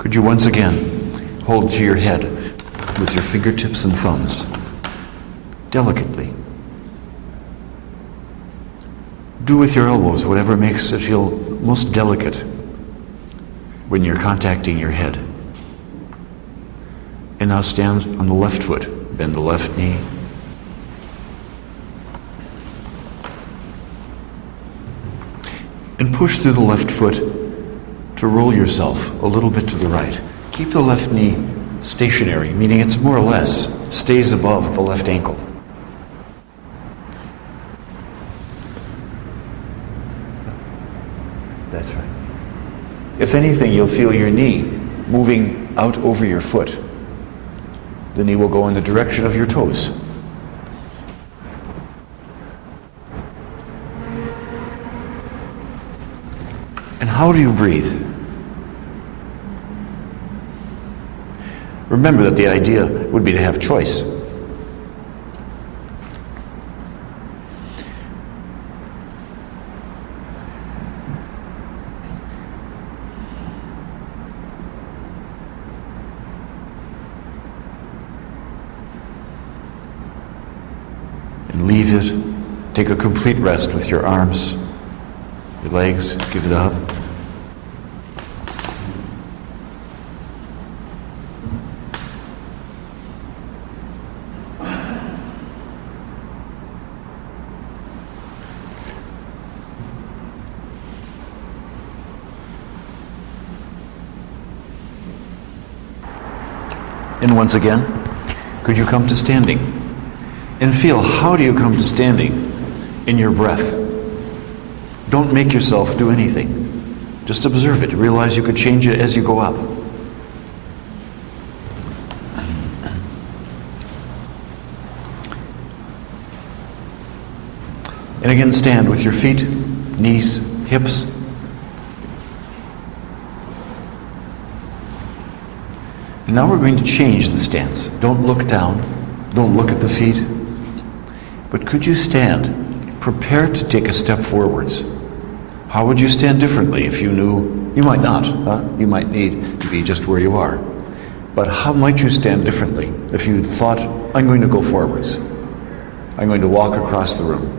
Could you once again hold to your head with your fingertips and thumbs, delicately? Do with your elbows whatever makes it feel most delicate when you're contacting your head. And now stand on the left foot, bend the left knee. And push through the left foot to roll yourself a little bit to the right. Keep the left knee stationary, meaning it's more or less stays above the left ankle. That's right. If anything, you'll feel your knee moving out over your foot. The knee will go in the direction of your toes. And how do you breathe? Remember that the idea would be to have choice. And leave it. Take a complete rest with your arms, your legs. Give it up. And once again, could you come to standing? And feel, how do you come to standing in your breath? Don't make yourself do anything. Just observe it. Realize you could change it as you go up. And again, stand with your feet, knees, hips. And now we're going to change the stance. Don't look down. Don't look at the feet. But could you stand, prepared to take a step forwards? How would you stand differently if you knew? You might not. You might need to be just where you are. But how might you stand differently if you thought, I'm going to go forwards. I'm going to walk across the room.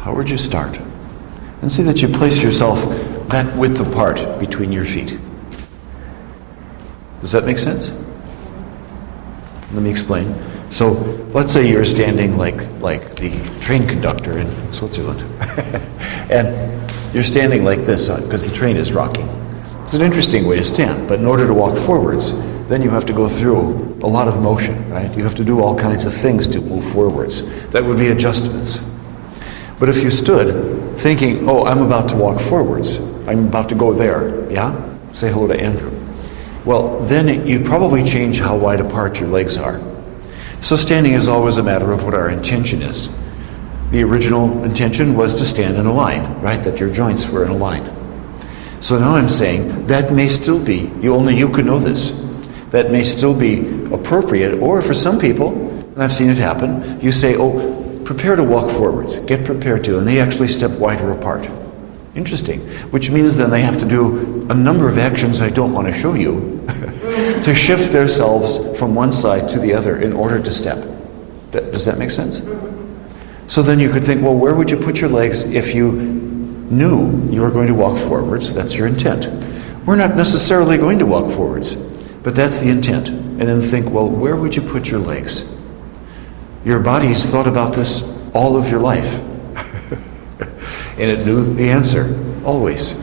How would you start? And see that you place yourself that width apart between your feet. Does that make sense? Let me explain. So let's say you're standing like the train conductor in Switzerland. And you're standing like this because the train is rocking. It's an interesting way to stand, but in order to walk forwards, then you have to go through a lot of motion, right? You have to do all kinds of things to move forwards. That would be adjustments. But if you stood thinking, oh, I'm about to walk forwards, I'm about to go there, yeah? Say hello to Andrew. Well, then you'd probably change how wide apart your legs are. So standing is always a matter of what our intention is. The original intention was to stand in a line, right? That your joints were in a line. So now I'm saying that may still be, only you could know this, that may still be appropriate, or for some people, and I've seen it happen, you say, oh, prepare to walk forwards, get prepared to, and they actually step wider apart. Interesting. Which means then they have to do a number of actions I don't want to show you to shift themselves from one side to the other in order to step. Does that make sense? So then you could think, well, where would you put your legs if you knew you were going to walk forwards? That's your intent. We're not necessarily going to walk forwards, but that's the intent. And then think, well, where would you put your legs? Your body's thought about this all of your life. And it knew the answer, always.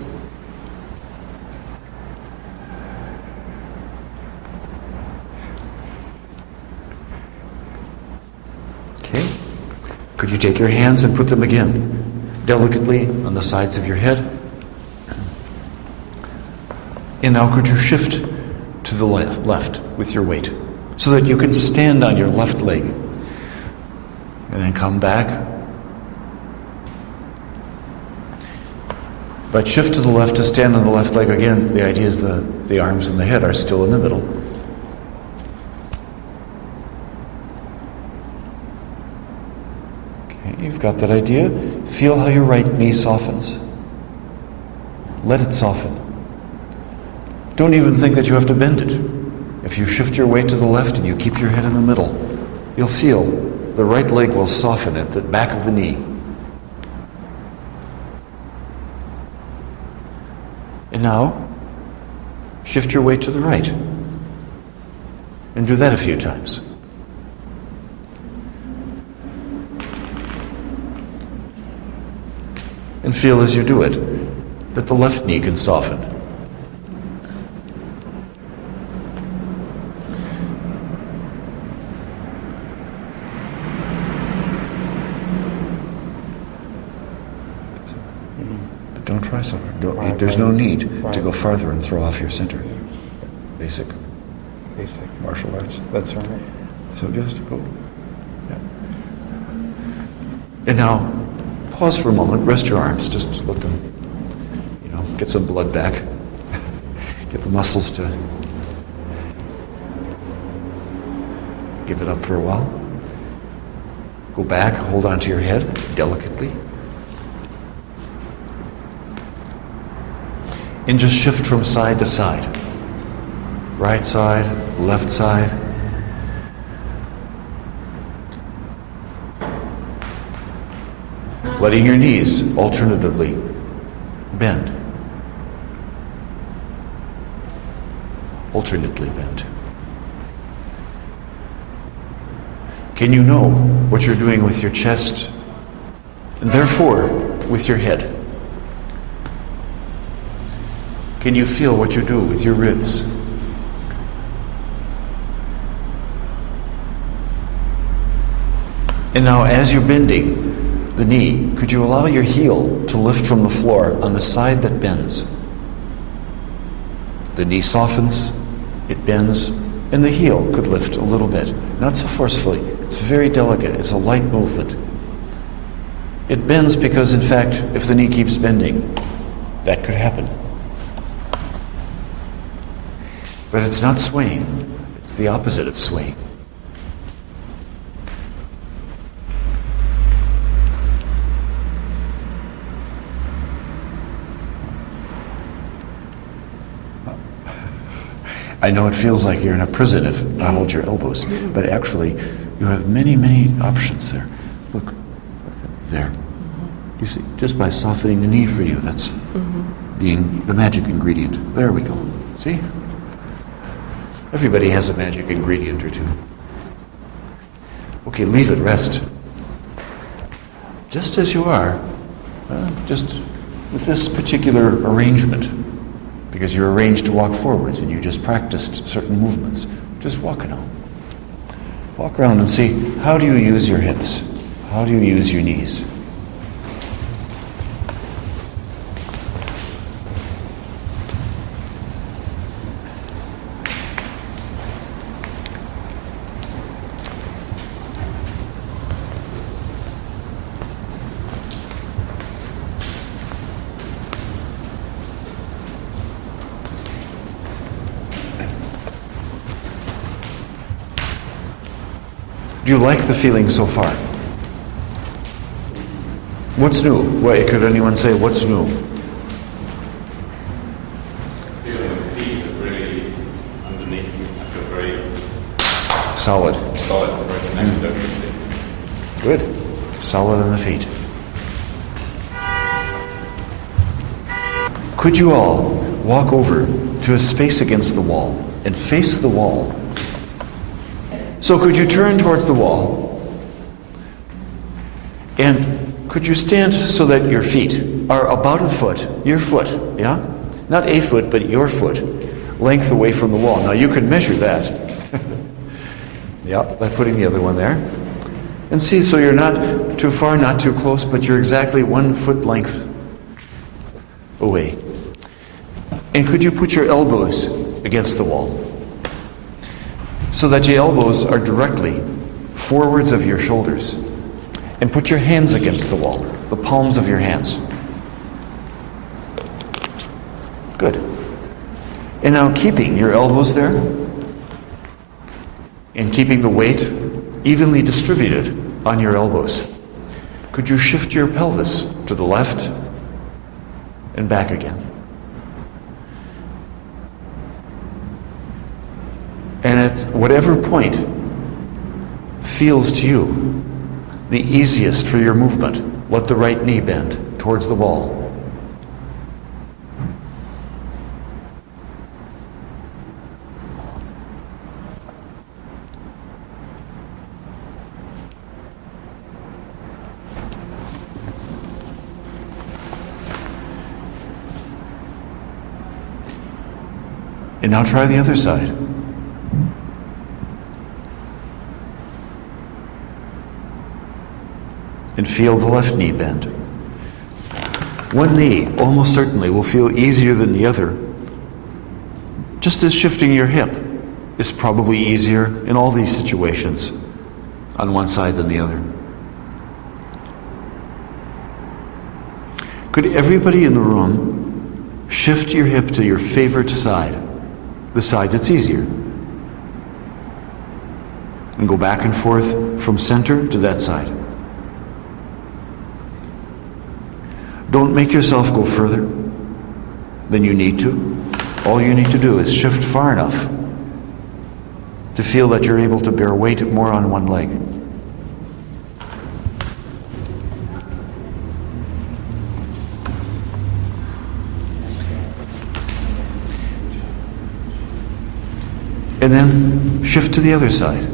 Okay. Could you take your hands and put them again, delicately on the sides of your head? And now could you shift to the left with your weight, so that you can stand on your left leg. And then come back. But shift to the left to stand on the left leg again. The idea is the arms and the head are still in the middle. Okay, you've got that idea. Feel how your right knee softens. Let it soften. Don't even think that you have to bend it. If you shift your weight to the left and you keep your head in the middle, you'll feel the right leg will soften at the back of the knee. And now, shift your weight to the right. And do that a few times. And feel as you do it that the left knee can soften. But don't try so hard. There's no need to go farther and throw off your center. Basic martial arts. That's right. So just go. Yeah. And now, pause for a moment, rest your arms, just let them, get some blood back. Get the muscles to give it up for a while. Go back, hold onto your head delicately. And just shift from side to side. Right side, left side. Letting your knees alternatively bend. Alternately bend. Can you know what you're doing with your chest and therefore with your head? Can you feel what you do with your ribs? And now as you're bending the knee, could you allow your heel to lift from the floor on the side that bends? The knee softens, it bends, and the heel could lift a little bit. Not so forcefully. It's very delicate. It's a light movement. It bends because, in fact, if the knee keeps bending, that could happen. But it's not swaying. It's the opposite of swaying. I know it feels like you're in a prison if I hold your elbows, but actually you have many, many options there. Look, there. You see, just by softening the knee for you, that's the magic ingredient. There we go. See? Everybody has a magic ingredient or two. Okay, leave it, rest. Just as you are, just with this particular arrangement. Because you're arranged to walk forwards and you just practiced certain movements. Just walk around. Walk around and see, how do you use your hips? How do you use your knees? Do you like the feeling so far? What's new? Wait, could anyone say what's new? Feeling the feet are really underneath me. I feel very Solid. very connected to everything. Good. Solid on the feet. Could you all walk over to a space against the wall and face the wall? So could you turn towards the wall? And could you stand so that your feet are about a foot, your foot, yeah? Not a foot, but your foot, length away from the wall. Now you can measure that. Yeah, by putting the other one there. And see, so you're not too far, not too close, but you're exactly 1 foot length away. And could you put your elbows against the wall? So that your elbows are directly forwards of your shoulders. And put your hands against the wall, the palms of your hands. Good. And now keeping your elbows there, and keeping the weight evenly distributed on your elbows, could you shift your pelvis to the left and back again? whatever point feels to you the easiest for your movement, let the right knee bend towards the wall. And now try the other side. And feel the left knee bend. One knee almost certainly will feel easier than the other, just as shifting your hip is probably easier in all these situations on one side than the other. Could everybody in the room shift your hip to your favorite side, the side that's easier, and go back and forth from center to that side? Don't make yourself go further than you need to. All you need to do is shift far enough to feel that you're able to bear weight more on one leg. And then shift to the other side,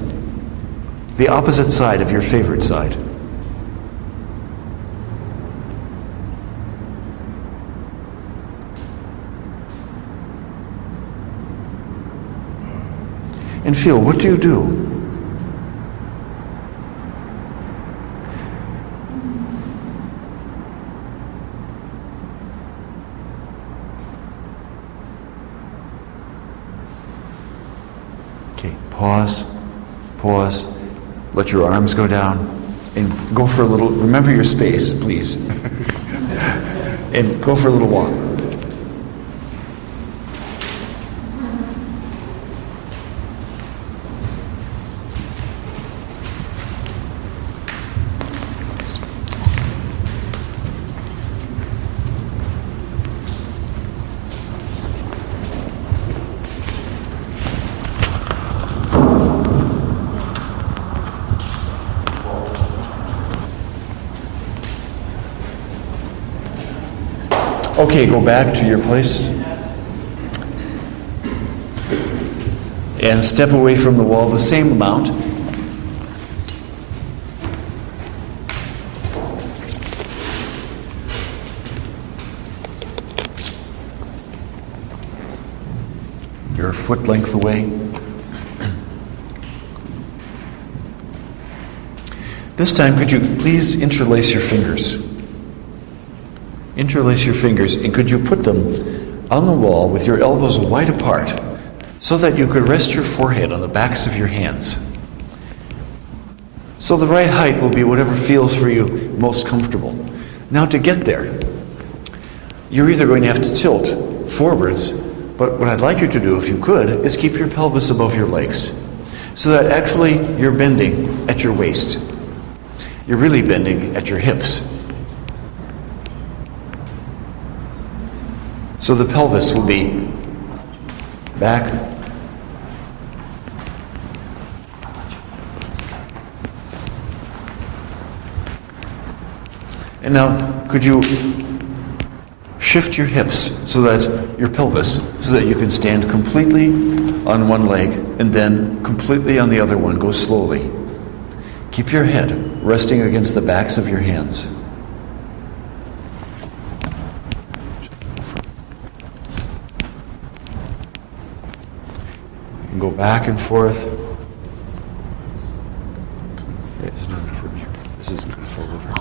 the opposite side of your favorite side. And feel, what do you do? Okay, pause, let your arms go down, and go for a little, remember your space, please. And go for a little walk. Okay, go back to your place and step away from the wall the same amount. You're a foot length away. This time, could you please interlace your fingers? Interlace your fingers, and could you put them on the wall with your elbows wide apart so that you could rest your forehead on the backs of your hands. So the right height will be whatever feels for you most comfortable. Now to get there, you're either going to have to tilt forwards, but what I'd like you to do, if you could, is keep your pelvis above your legs so that actually you're bending at your waist. You're really bending at your hips. So the pelvis will be back. And now, could you shift your hips so that your pelvis, so that you can stand completely on one leg and then completely on the other one. Go slowly. Keep your head resting against the backs of your hands. And go back and forth. It's not enough room here. This isn't going to fall over.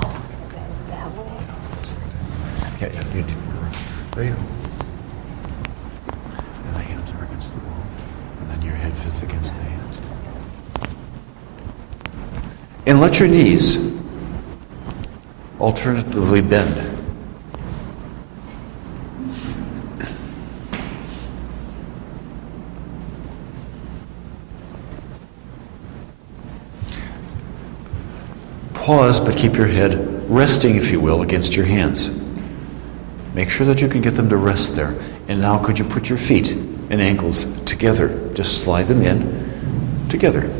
Yeah, you need more room. There you go. And the hands are against the wall. And then your head fits against the hands. And let your knees alternatively bend. Pause, but keep your head resting, if you will, against your hands. Make sure that you can get them to rest there. And now could you put your feet and ankles together? Just slide them in together.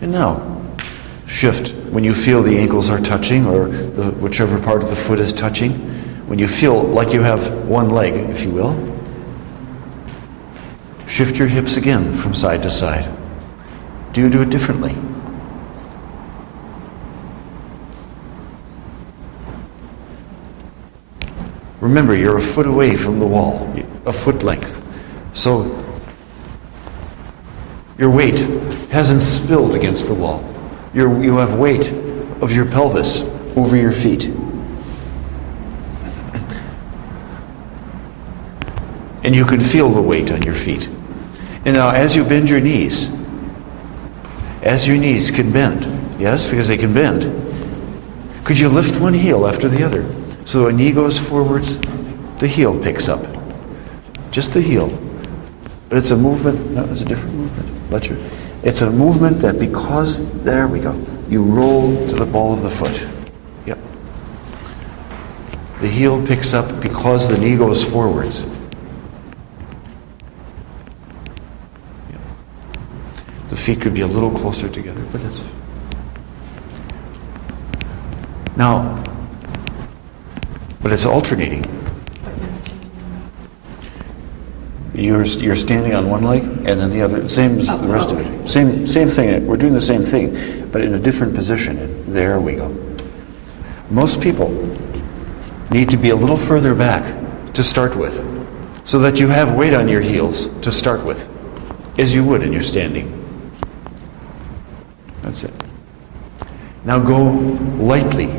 And now, shift when you feel the ankles are touching or whichever part of the foot is touching. When you feel like you have one leg, if you will, shift your hips again from side to side. Do you do it differently? Remember, you're a foot away from the wall, a foot length. So your weight hasn't spilled against the wall. You have weight of your pelvis over your feet. And you can feel the weight on your feet. And now as you bend your knees can bend, yes, because they can bend, could you lift one heel after the other? So a knee goes forwards, the heel picks up. Just the heel. But it's a movement, no, it's a different movement. It's a movement that because, there we go, you roll to the ball of the foot. Yep. The heel picks up because the knee goes forwards. Yep. The feet could be a little closer together, but that's... Now, but it's alternating. You're standing on one leg and then the other, same as the rest of it. Same thing. We're doing the same thing, but in a different position. And there we go. Most people need to be a little further back to start with, so that you have weight on your heels to start with, as you would in your standing. That's it. Now go lightly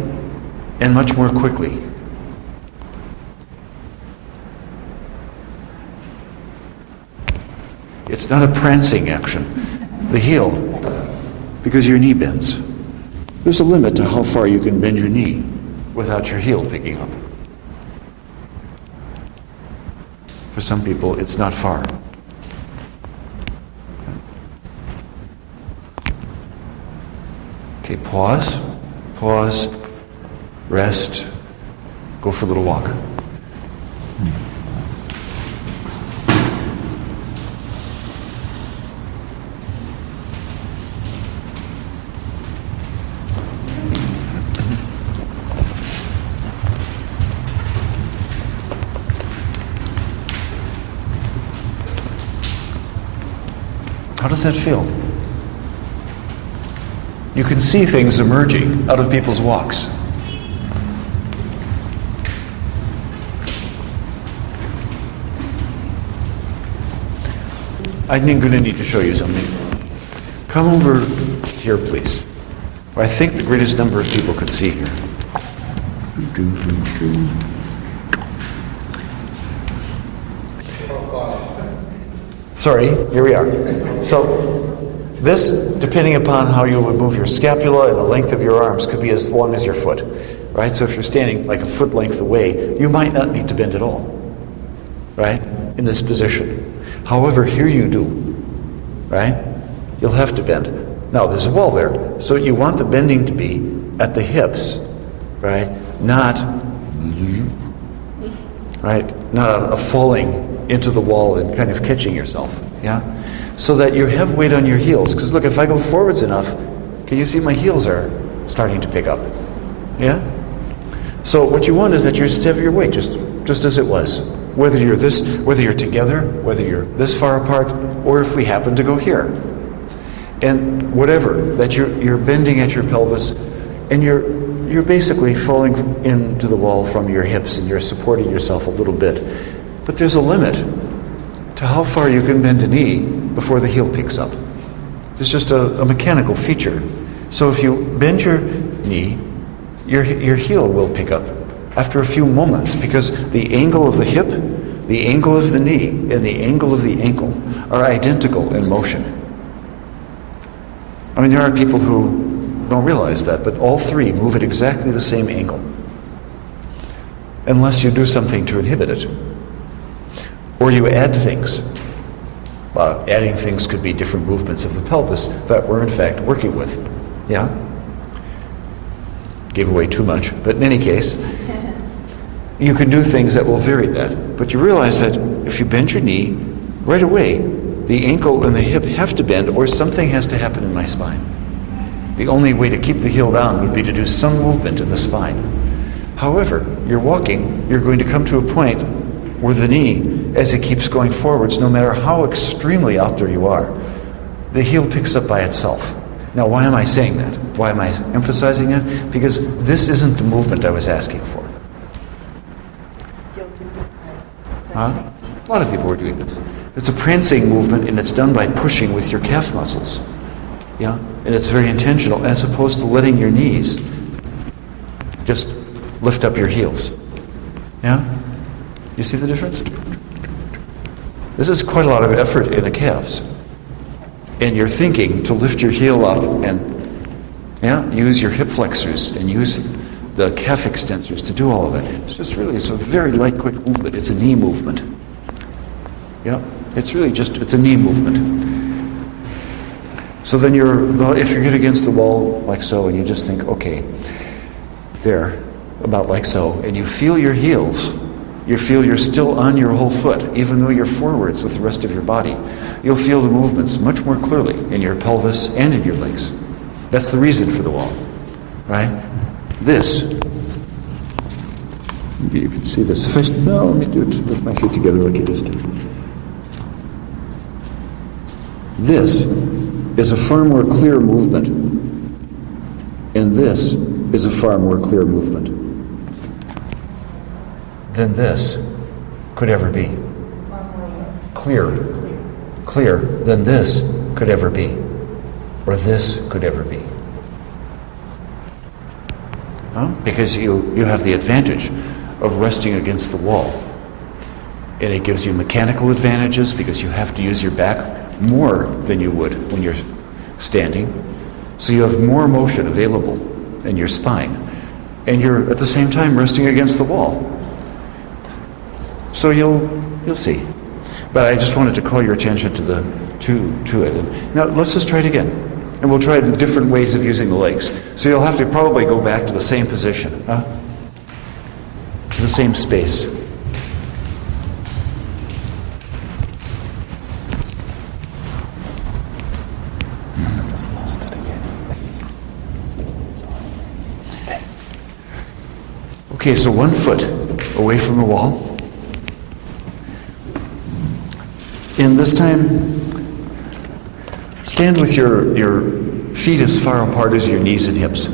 and much more quickly. It's not a prancing action. The heel, because your knee bends. There's a limit to how far you can bend your knee without your heel picking up. For some people, it's not far. Okay, pause, rest, go for a little walk. How does that feel? You can see things emerging out of people's walks. I'm going to need to show you something. Come over here, please. I think the greatest number of people could see here. Sorry, here we are. So this, depending upon how you would move your scapula and the length of your arms, could be as long as your foot, right? So if you're standing like a foot length away, you might not need to bend at all, right? In this position. However, here you do, right? You'll have to bend. Now, there's a wall there, so you want the bending to be at the hips, right? Not a falling into the wall and kind of catching yourself, yeah? So that you have weight on your heels. Because look, if I go forwards enough, can you see my heels are starting to pick up? Yeah? So what you want is that you just have your weight, just as it was. Whether you're together, whether you're this far apart, or if we happen to go here. And whatever, that you're bending at your pelvis, and you're basically falling into the wall from your hips, and you're supporting yourself a little bit. But there's a limit to how far you can bend a knee before the heel picks up. It's just a mechanical feature. So if you bend your knee, your heel will pick up after a few moments, because the angle of the hip, the angle of the knee, and the angle of the ankle are identical in motion. I mean, there are people who don't realize that, but all three move at exactly the same angle, unless you do something to inhibit it. Or you add things. Adding things could be different movements of the pelvis that we're in fact working with. Yeah? Gave away too much, but in any case, you can do things that will vary that. But you realize that if you bend your knee, right away, the ankle and the hip have to bend or something has to happen in my spine. The only way to keep the heel down would be to do some movement in the spine. However, you're walking, you're going to come to a point where the knee, as it keeps going forwards, no matter how extremely out there you are, the heel picks up by itself. Now, why am I saying that? Why am I emphasizing it? Because this isn't the movement I was asking for. Huh? A lot of people are doing this. It's a prancing movement, and it's done by pushing with your calf muscles. Yeah? And it's very intentional, as opposed to letting your knees just lift up your heels. Yeah? You see the difference? This is quite a lot of effort in the calves. And you're thinking to lift your heel up and use your hip flexors and use the calf extensors to do all of it. It's a very light, quick movement. It's a knee movement. Yeah, it's a knee movement. So then if you get against the wall like so and you just think, okay, there, about like so, and you feel your heels, you feel you're still on your whole foot, even though you're forwards with the rest of your body. You'll feel the movements much more clearly in your pelvis and in your legs. That's the reason for the wall, right? This, maybe you can see this. Let me do it with my feet together like you just did. This is a far more clear movement, and this is a far more clear movement than this could ever be. Clear than this could ever be, or this could ever be. Huh? Because you have the advantage of resting against the wall. And it gives you mechanical advantages because you have to use your back more than you would when you're standing. So you have more motion available in your spine. And you're at the same time resting against the wall. So you'll see. But I just wanted to call your attention to it. And now let's just try it again. And we'll try different ways of using the legs. So you'll have to probably go back to the same position, to the same space. Okay, so 1 foot away from the wall. And this time, stand with your feet as far apart as your knees and hips.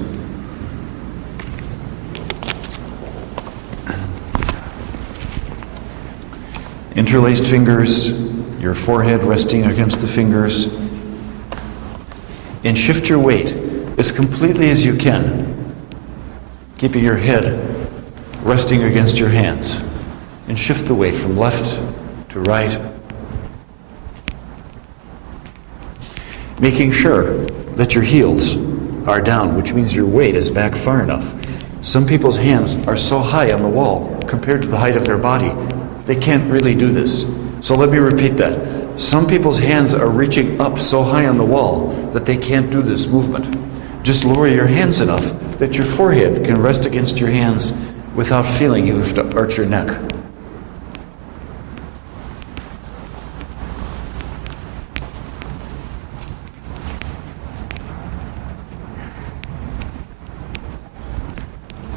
Interlaced fingers, your forehead resting against the fingers. And shift your weight as completely as you can, keeping your head resting against your hands. And shift the weight from left to right. Making sure that your heels are down, which means your weight is back far enough. Some people's hands are so high on the wall compared to the height of their body, they can't really do this. So let me repeat that. Some people's hands are reaching up so high on the wall that they can't do this movement. Just lower your hands enough that your forehead can rest against your hands without feeling you have to arch your neck.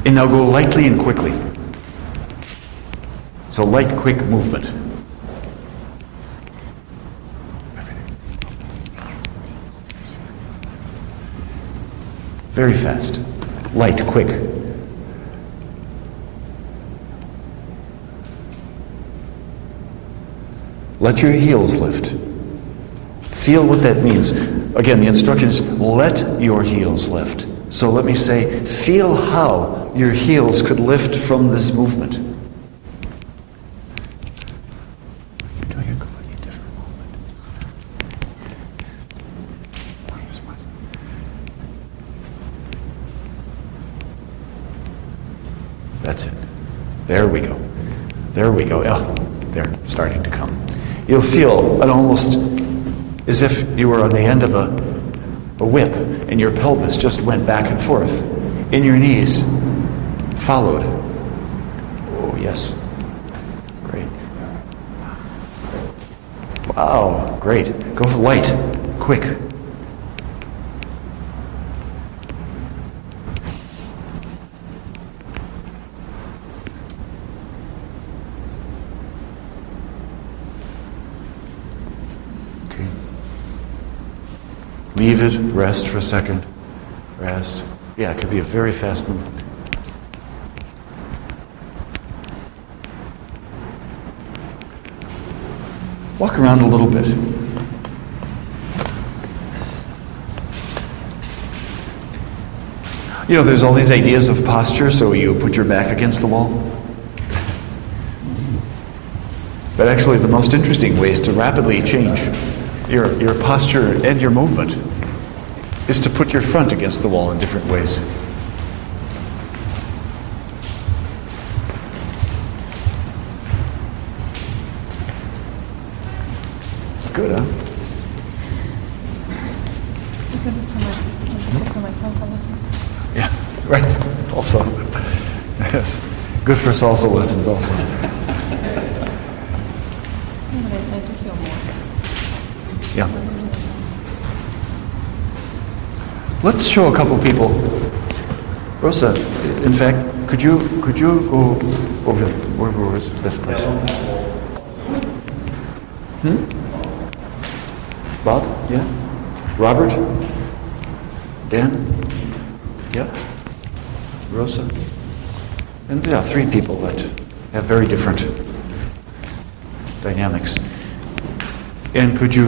And now go lightly and quickly. It's a light, quick movement. Very fast. Light, quick. Let your heels lift. Feel what that means. Again, the instruction is let your heels lift. So let me say, feel how your heels could lift from this movement. You're doing a completely different movement. That's it. There we go. There we go. Oh, they're starting to come. You'll feel an almost as if you were on the end of a whip and your pelvis just went back and forth. And your knees followed. Oh, yes. Great. Oh, great. Go for light. Quick. Okay. Leave it. Rest for a second. Rest. Yeah, it could be a very fast movement. Walk around a little bit. You know, there's all these ideas of posture, so you put your back against the wall. But actually, the most interesting ways to rapidly change your posture and your movement is to put your front against the wall in different ways. Good, huh? Good for my salsa lessons. Yeah, right. Also, yes. Good for salsa lessons also. Yeah, but I do feel more. Yeah. Let's show a couple people. Rosa, in fact, could you go over where was the best place? Bob? Yeah? Robert? Dan? Yeah? Rosa? And yeah, three people that have very different dynamics. And could you,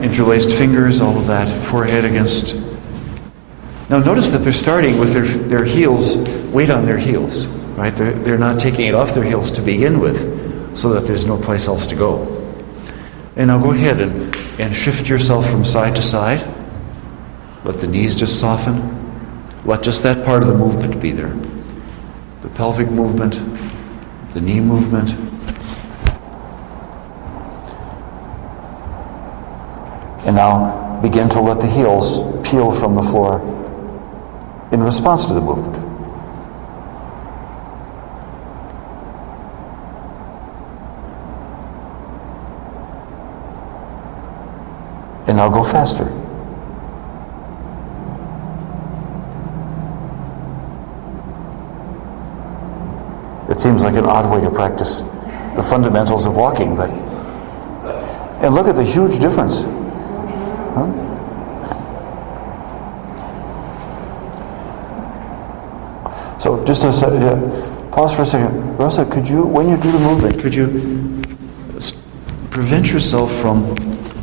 interlaced fingers, all of that, forehead against. Now notice that they're starting with their heels, weight on their heels, right? They're not taking it off their heels to begin with, so that there's no place else to go. And now go ahead and shift yourself from side to side. Let the knees just soften. Let just that part of the movement be there. The pelvic movement, the knee movement. And now begin to let the heels peel from the floor in response to the movement. And now go faster. It seems like an odd way to practice the fundamentals of walking, but and look at the huge difference. Huh? So just pause for a second. Rosa, could you, when you do the movement, could you prevent yourself from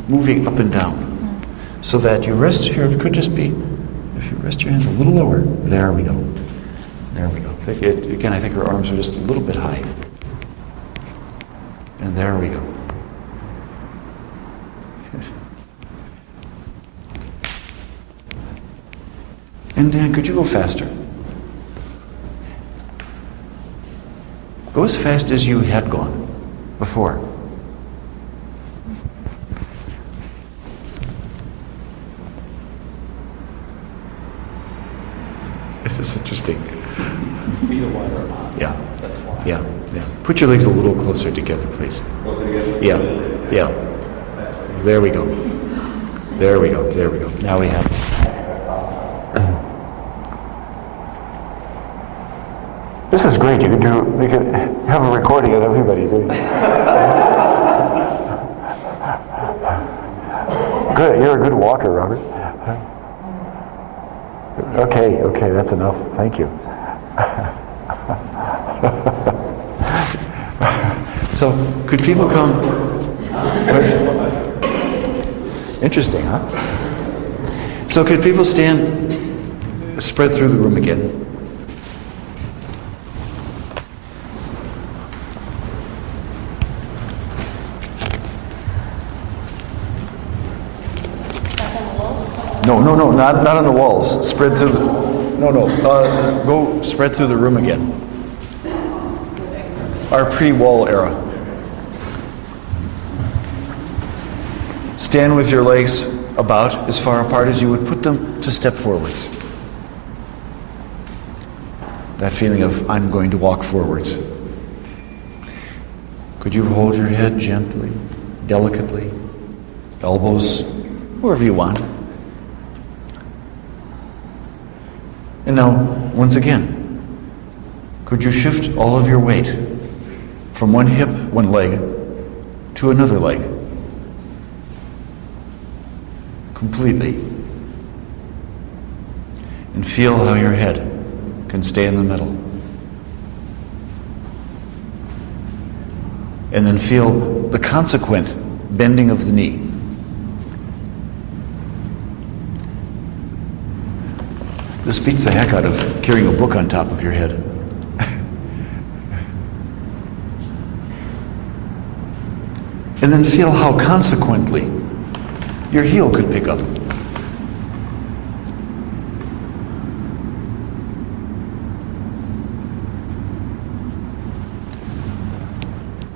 moving up and down so that you rest here? It could just be, if you rest your hands a little lower. There we go. There we go. Again, I think her arms are just a little bit high. And there we go. And Dan, could you go faster? Go as fast as you had gone before. It's interesting. His feet are wider or not. Yeah. That's why. Yeah. Put your legs a little closer together, please. Closer together? Yeah. There we go. There we go. There we go. Now we have it. This is great. You could have a recording of everybody doing it. Good. You're a good walker, Robert. Okay, that's enough. Thank you. So, could people come? Interesting, huh? So, could people stand, spread through the room again? No, not on the walls. Spread through the. Go spread through the room again. Our pre-wall era. Stand with your legs about as far apart as you would put them to step forwards. That feeling of, I'm going to walk forwards. Could you hold your head gently, delicately, elbows, wherever you want. And now, once again, could you shift all of your weight from one hip, one leg, to another leg? Completely. And feel how your head can stay in the middle. And then feel the consequent bending of the knee. This beats the heck out of carrying a book on top of your head. And then feel how consequently your heel could pick up.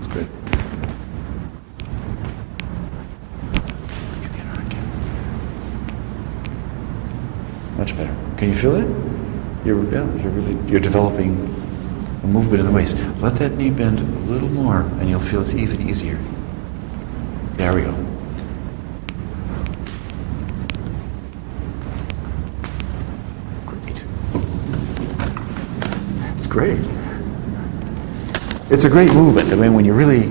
That's good. Much better. Can you feel it? You're developing a movement in the waist. Let that knee bend a little more, and you'll feel it's even easier. There we go. Great. That's great. It's a great movement. I mean, when you really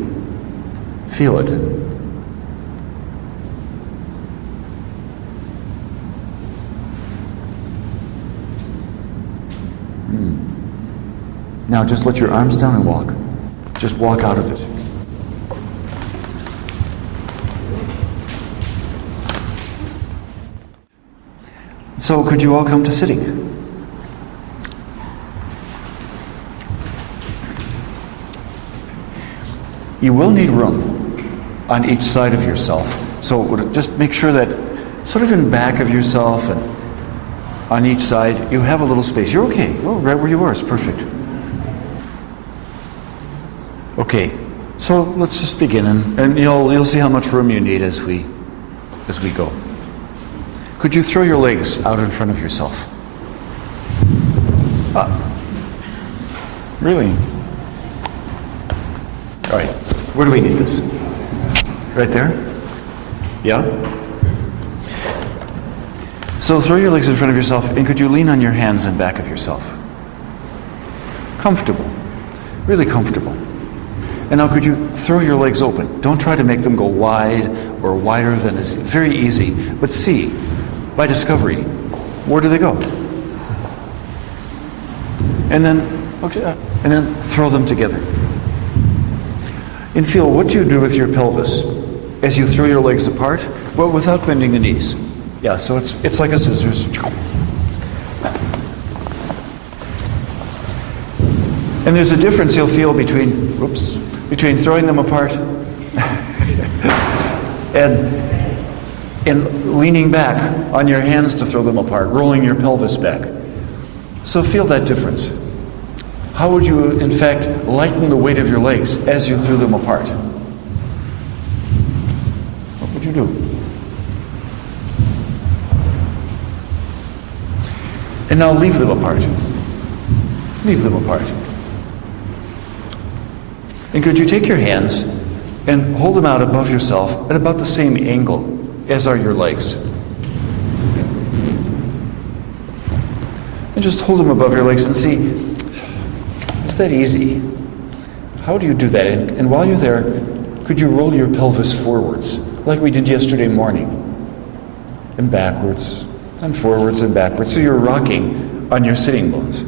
feel it. Now just let your arms down and walk. Just walk out of it. So could you all come to sitting? You will need room on each side of yourself. So just make sure that sort of in back of yourself and on each side, you have a little space. You're okay. Oh, right where you are is perfect. Okay, so let's just begin, and you'll see how much room you need as we go. Could you throw your legs out in front of yourself? Really? All right, where do we need this? Right there? Yeah? So throw your legs in front of yourself, and could you lean on your hands in back of yourself? Comfortable, really comfortable. And now could you throw your legs open? Don't try to make them go wide or wider than is very easy, but see, by discovery, where do they go? And then throw them together. And feel, what do you do with your pelvis as you throw your legs apart? Well, without bending the knees. Yeah, so it's like a scissors. And there's a difference you'll feel between throwing them apart and leaning back on your hands to throw them apart, rolling your pelvis back. So feel that difference. How would you, in fact, lighten the weight of your legs as you threw them apart? What would you do? And now leave them apart. Leave them apart. And could you take your hands and hold them out above yourself at about the same angle as are your legs? And just hold them above your legs and see, is that easy? How do you do that? And while you're there, could you roll your pelvis forwards, like we did yesterday morning, and backwards, and forwards and backwards, so you're rocking on your sitting bones.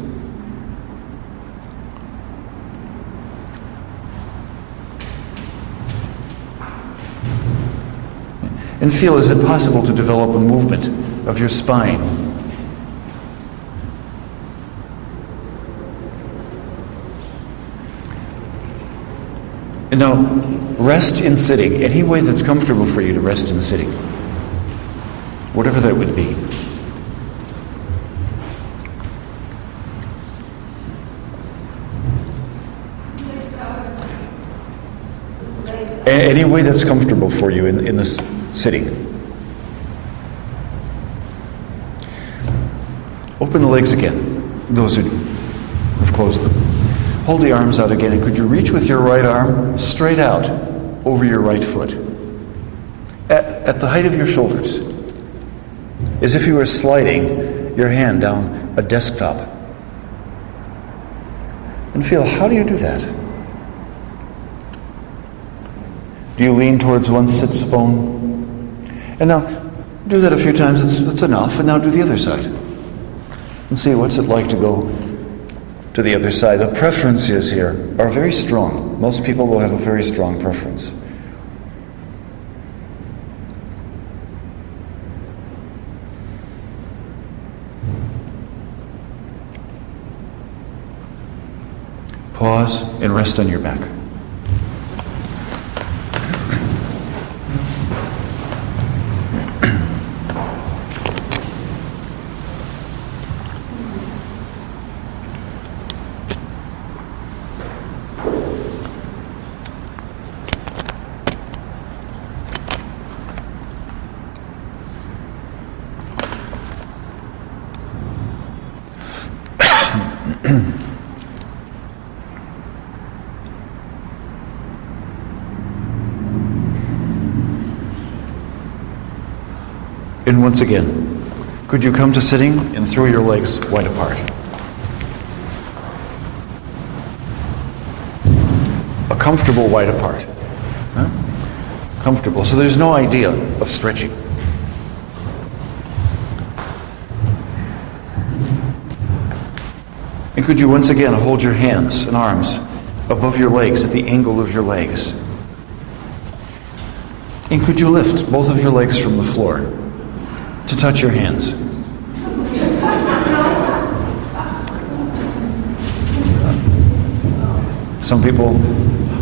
And feel, is it possible to develop a movement of your spine? And now, rest in sitting, any way that's comfortable for you to rest in sitting, whatever that would be. Any way that's comfortable for you in this sitting. Open the legs again, those who have closed them. Hold the arms out again, and could you reach with your right arm straight out over your right foot? at the height of your shoulders, as if you were sliding your hand down a desktop. And feel, how do you do that? Do you lean towards one sits bone? And now, do that a few times, that's enough, and now do the other side. And see what's it like to go to the other side. The preferences here are very strong. Most people will have a very strong preference. Pause and rest on your back. And once again, could you come to sitting and throw your legs wide apart? A comfortable wide apart. Huh? Comfortable. So there's no idea of stretching. And could you once again hold your hands and arms above your legs at the angle of your legs? And could you lift both of your legs from the floor to touch your hands? Some people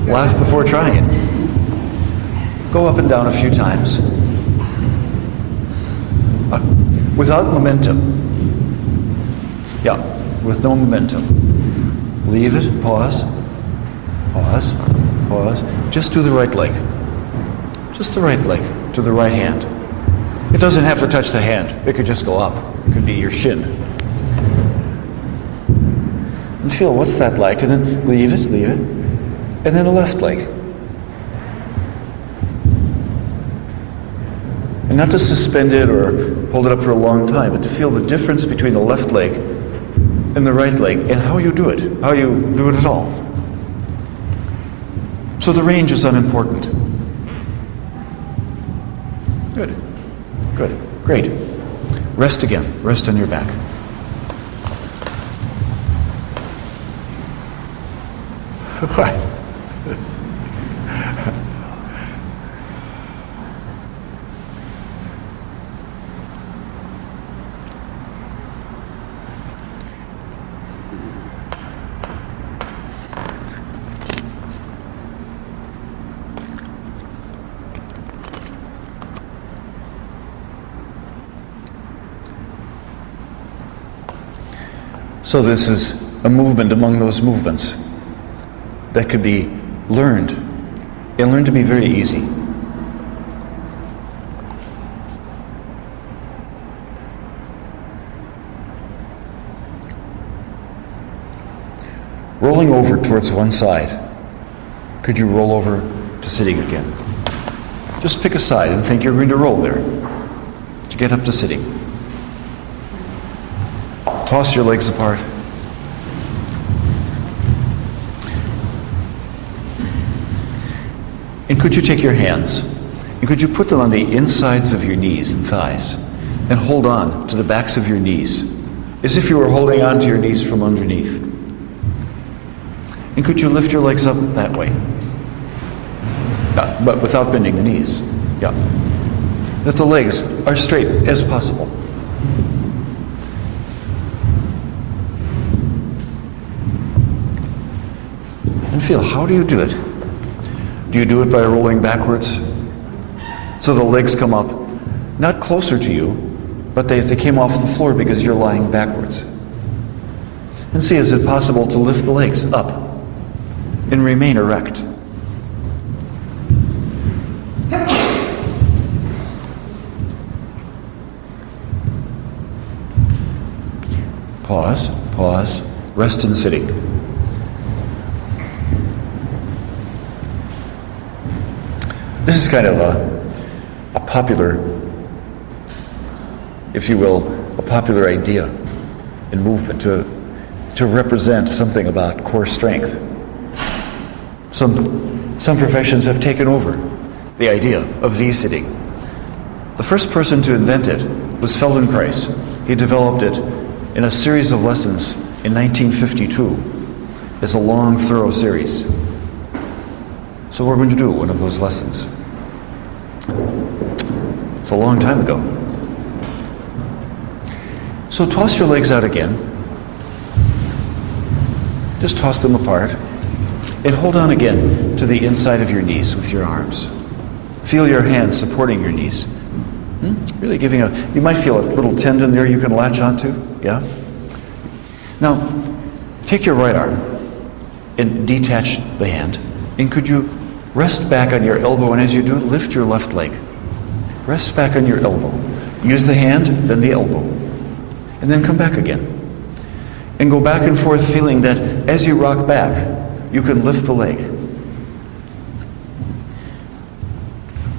laugh before trying it. Go up and down a few times. Without momentum. Yeah, with no momentum. Leave it, pause, pause, pause. Just do the right leg. Just the right leg to the right hand. It doesn't have to touch the hand. It could just go up. It could be your shin. And feel, what's that like? And then leave it. And then the left leg. And not to suspend it or hold it up for a long time, but to feel the difference between the left leg and the right leg and how you do it, how you do it at all. So the range is unimportant. Good. Good. Great. Rest again. Rest on your back. What? So this is a movement among those movements that could be learned and learned to be very easy. Rolling over towards one side. Could you roll over to sitting again? Just pick a side and think you're going to roll there to get up to sitting. Toss your legs apart. And could you take your hands and could you put them on the insides of your knees and thighs and hold on to the backs of your knees as if you were holding on to your knees from underneath. And could you lift your legs up that way? But without bending the knees. Yeah. That the legs are straight as possible. And feel, how do you do it? Do you do it by rolling backwards? So the legs come up, not closer to you, but they came off the floor because you're lying backwards. And see, is it possible to lift the legs up and remain erect? Pause, pause, rest in sitting. This is kind of a popular, if you will, a popular idea in movement to represent something about core strength. Some professions have taken over the idea of V-sitting. The first person to invent it was Feldenkrais. He developed it in a series of lessons in 1952. It's a long, thorough series. So we're going to do one of those lessons. It's a long time ago. So toss your legs out again. Just toss them apart. And hold on again to the inside of your knees with your arms. Feel your hands supporting your knees. Really giving you might feel a little tendon there you can latch onto. Yeah? Now, take your right arm and detach the hand. And could you rest back on your elbow, and as you do it, lift your left leg. Rest back on your elbow. Use the hand, then the elbow. And then come back again. And go back and forth feeling that as you rock back, you can lift the leg.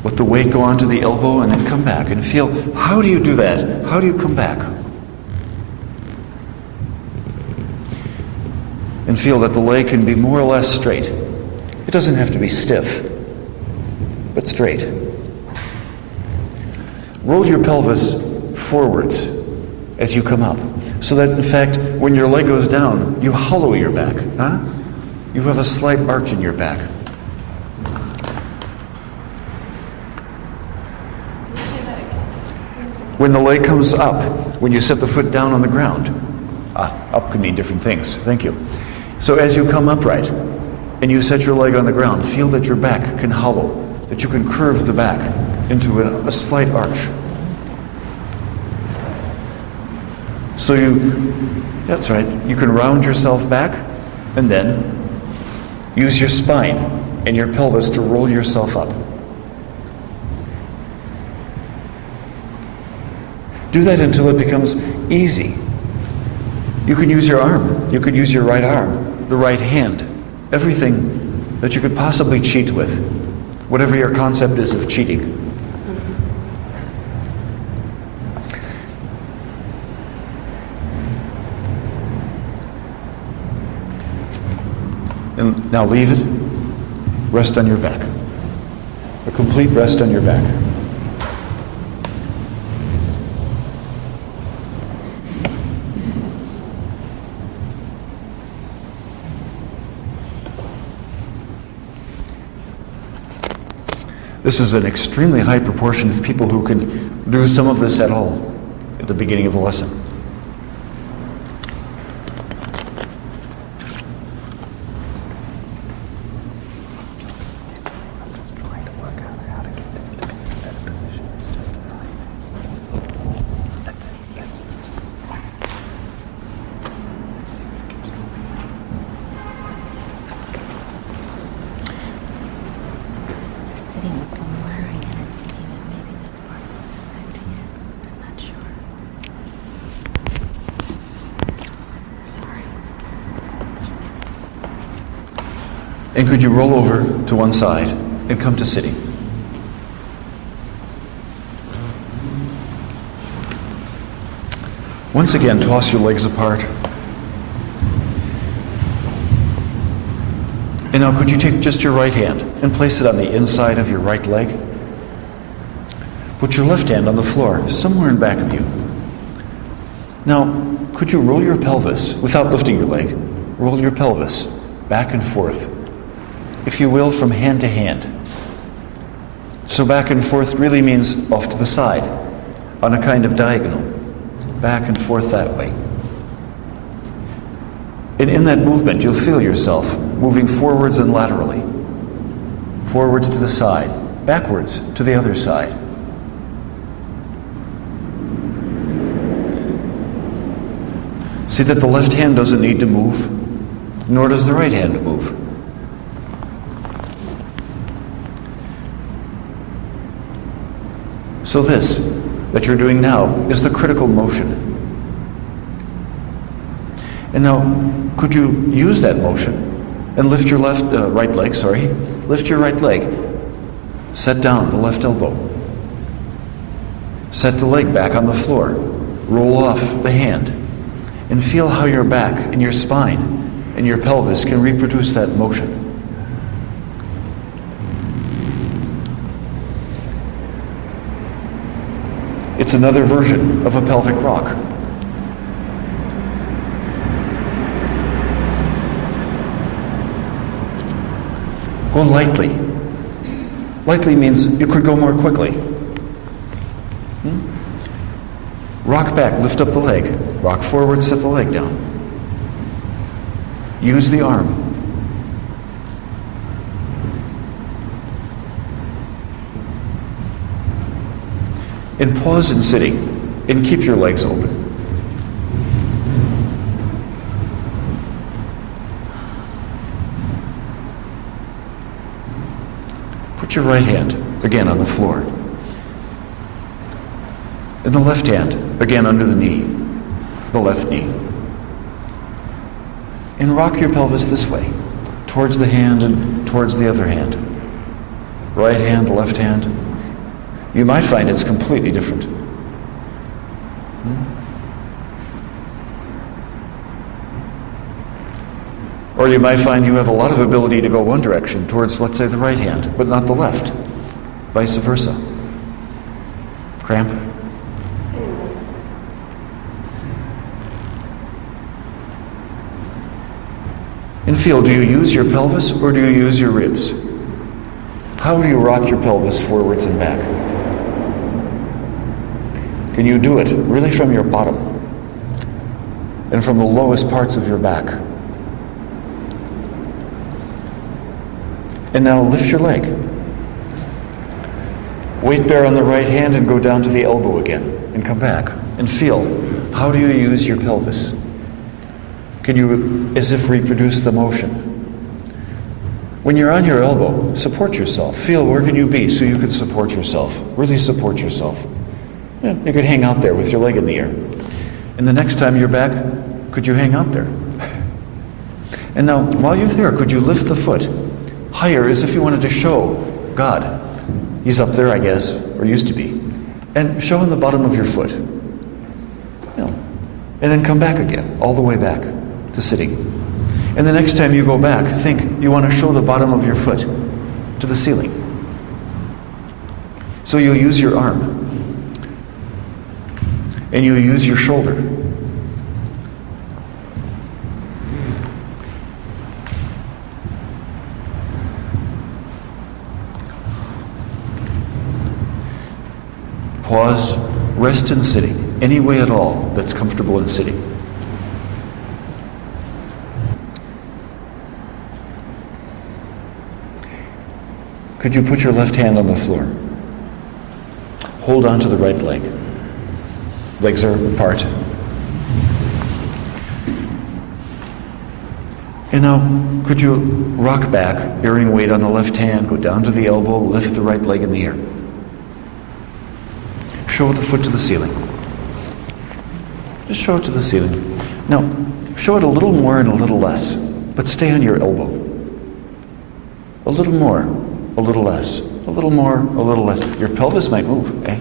Let the weight go onto the elbow and then come back and feel, how do you do that? How do you come back? And feel that the leg can be more or less straight. It doesn't have to be stiff, but straight. Roll your pelvis forwards as you come up, so that in fact, when your leg goes down, you hollow your back. Huh? You have a slight arch in your back. When the leg comes up, when you set the foot down on the ground, up can mean different things. Thank you. So as you come upright and you set your leg on the ground, feel that your back can hollow, that you can curve the back into a slight arch. So that's right, you can round yourself back and then use your spine and your pelvis to roll yourself up. Do that until it becomes easy. You can use your arm. You could use your right arm, the right hand, everything that you could possibly cheat with, whatever your concept is of cheating. And now leave it. Rest on your back. A complete rest on your back. This is an extremely high proportion of people who can do some of this at all at the beginning of the lesson. And could you roll over to one side and come to sitting? Once again, toss your legs apart. And now could you take just your right hand and place it on the inside of your right leg? Put your left hand on the floor, somewhere in back of you. Now, could you roll your pelvis, without lifting your leg, roll your pelvis back and forth, if you will, from hand to hand. So back and forth really means off to the side, on a kind of diagonal, back and forth that way. And in that movement, you'll feel yourself moving forwards and laterally, forwards to the side, backwards to the other side. See that the left hand doesn't need to move, nor does the right hand move. So this that you're doing now is the critical motion. And now, could you use that motion and lift your right leg, lift your right leg, set down the left elbow, Set the leg back on the floor. Roll off the hand. And feel how your back and your spine and your pelvis can reproduce that motion. It's another version of a pelvic rock. Go lightly. Lightly means you could go more quickly. Rock back, lift up the leg. Rock forward, set the leg down. Use the arm. And pause in sitting and keep your legs open. Put your right hand again on the floor. And the left hand again under the knee, the left knee. And rock your pelvis this way, towards the hand and towards the other hand. Right hand, left hand. You might find it's completely different. Or you might find you have a lot of ability to go one direction, towards, let's say, the right hand, but not the left. Vice versa. Cramp? And feel, do you use your pelvis or do you use your ribs? How do you rock your pelvis forwards and back? Can you do it really from your bottom and from the lowest parts of your back? And now lift your leg. Weight bear on the right hand and go down to the elbow again and come back and feel, how do you use your pelvis? Can you, as if, reproduce the motion? When you're on your elbow, support yourself. Feel, where can you be so you can support yourself? Really support yourself. Yeah, you could hang out there with your leg in the air. And the next time you're back, could you hang out there? And now, while you're there, could you lift the foot higher as if you wanted to show God? He's up there, I guess, or used to be. And show him the bottom of your foot. You know, and then come back again, all the way back to sitting. And the next time you go back, think you want to show the bottom of your foot to the ceiling. So you'll use your arm. And you use your shoulder. Pause, rest in sitting, any way at all that's comfortable in sitting. Could you put your left hand on the floor? Hold on to the right leg. Legs are apart. And now, could you rock back, bearing weight on the left hand, go down to the elbow, lift the right leg in the air. Show the foot to the ceiling. Just show it to the ceiling. Now, show it a little more and a little less, but stay on your elbow. A little more, a little less. A little more, a little less. Your pelvis might move, eh?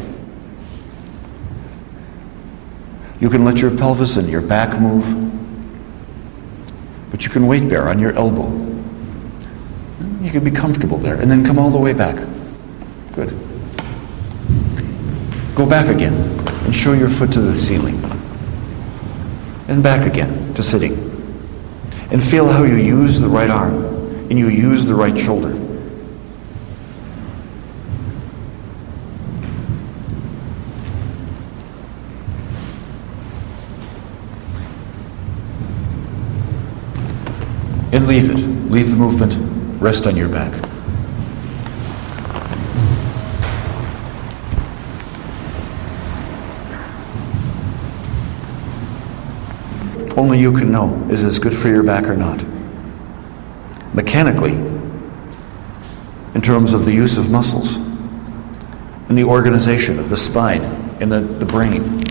You can let your pelvis and your back move, but you can weight bear on your elbow. You can be comfortable there, and then come all the way back. Good. Go back again, and show your foot to the ceiling. And back again, to sitting. And feel how you use the right arm, and you use the right shoulder. And leave it. Leave the movement. Rest on your back. Only you can know, is this good for your back or not? Mechanically, in terms of the use of muscles and the organization of the spine and the brain,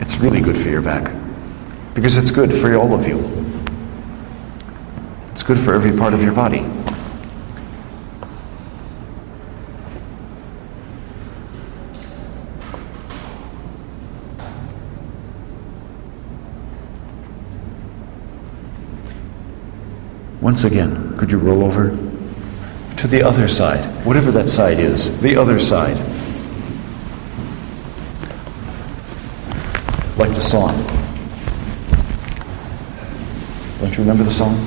it's really good for your back because it's good for all of you. It's good for every part of your body. Once again, could you roll over to the other side, whatever that side is, the other side. Like the song. Don't you remember the song?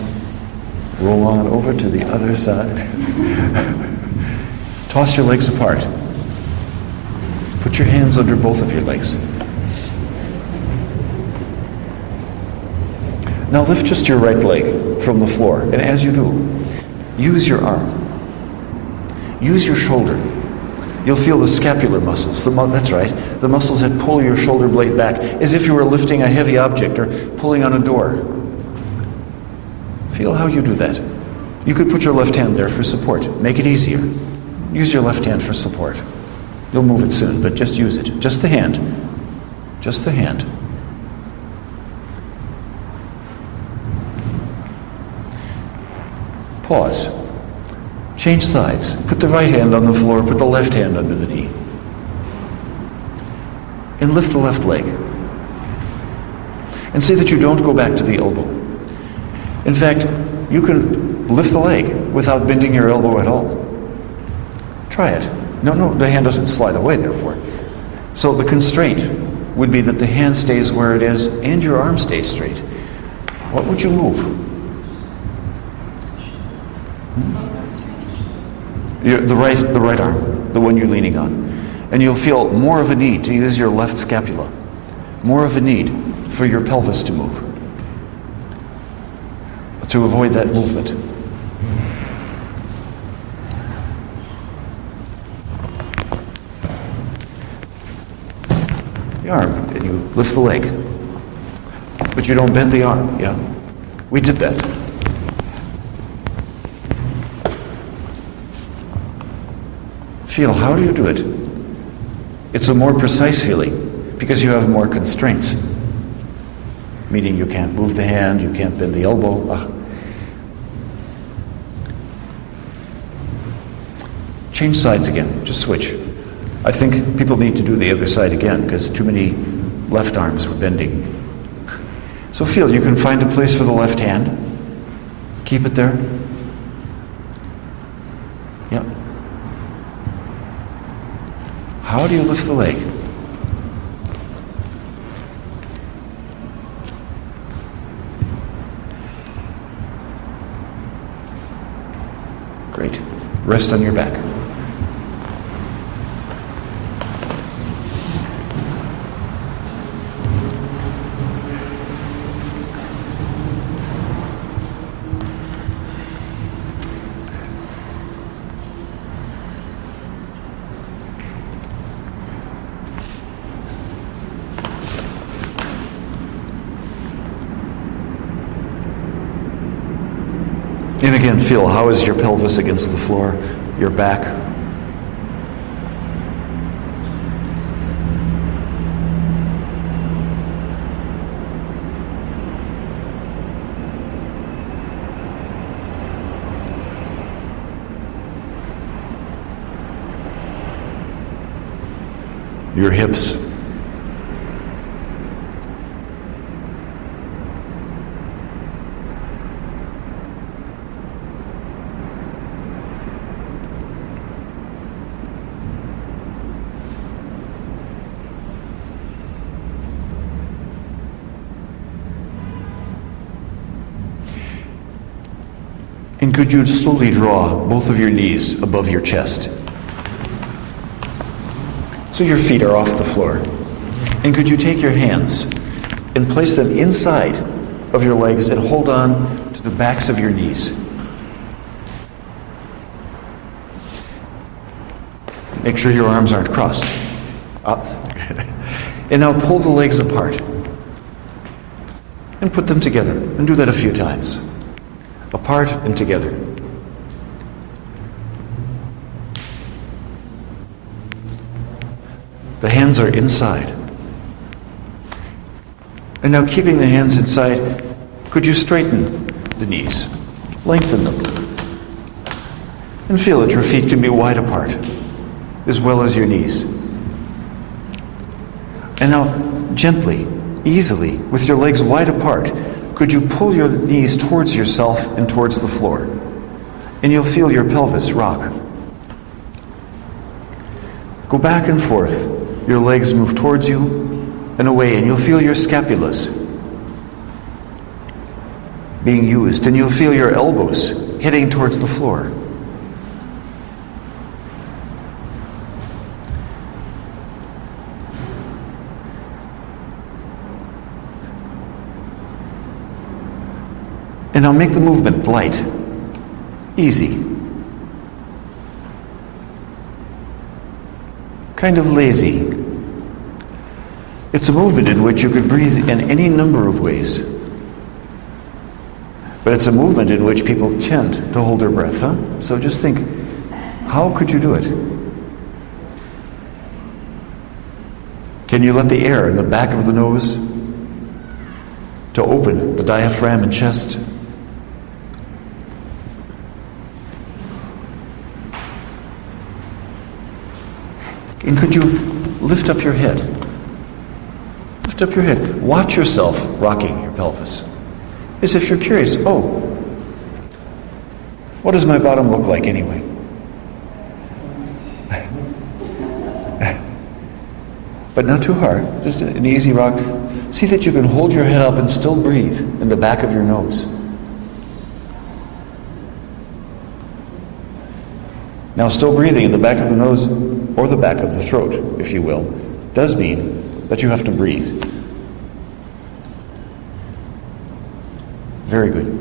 Roll on over to the other side. Toss your legs apart. Put your hands under both of your legs. Now lift just your right leg from the floor, and as you do, use your arm. Use your shoulder. You'll feel the scapular muscles. That's right, the muscles that pull your shoulder blade back, as if you were lifting a heavy object or pulling on a door. Feel how you do that. You could put your left hand there for support. Make it easier. Use your left hand for support. You'll move it soon, but just use it. Just the hand. Just the hand. Pause. Change sides. Put the right hand on the floor, put the left hand under the knee. And lift the left leg. And see that you don't go back to the elbow. In fact, you can lift the leg without bending your elbow at all. Try it. No, the hand doesn't slide away, therefore. So the constraint would be that the hand stays where it is and your arm stays straight. What would you move? The right arm, the one you're leaning on. And you'll feel more of a need to use your left scapula, more of a need for your pelvis to move, to avoid that movement. The arm, and you lift the leg, but you don't bend the arm, yeah? We did that. Feel, how do you do it? It's a more precise feeling because you have more constraints. Meaning you can't move the hand, you can't bend the elbow. Change sides again, just switch. I think people need to do the other side again because too many left arms were bending. So feel, you can find a place for the left hand. Keep it there. Yep. How do you lift the leg? Great. Rest on your back. And again, feel, how is your pelvis against the floor, your back? Your hips. And could you slowly draw both of your knees above your chest? So your feet are off the floor. And could you take your hands and place them inside of your legs and hold on to the backs of your knees? Make sure your arms aren't crossed. Up. And now pull the legs apart and put them together. And do that a few times. Apart and together. The hands are inside. And now, keeping the hands inside, could you straighten the knees, lengthen them, and feel that your feet can be wide apart, as well as your knees. And now, gently, easily, with your legs wide apart, could you pull your knees towards yourself and towards the floor? And you'll feel your pelvis rock. Go back and forth. Your legs move towards you and away, and you'll feel your scapulas being used, and you'll feel your elbows heading towards the floor. And now make the movement light, easy, kind of lazy. It's a movement in which you could breathe in any number of ways. But it's a movement in which people tend to hold their breath, huh? So just think, how could you do it? Can you let the air in the back of the nose to open the diaphragm and chest? And could you lift up your head? Lift up your head. Watch yourself rocking your pelvis. As if you're curious, oh, what does my bottom look like anyway? But not too hard, just an easy rock. See that you can hold your head up and still breathe in the back of your nose. Now, still breathing in the back of the nose or the back of the throat, if you will, does mean that you have to breathe. Very good.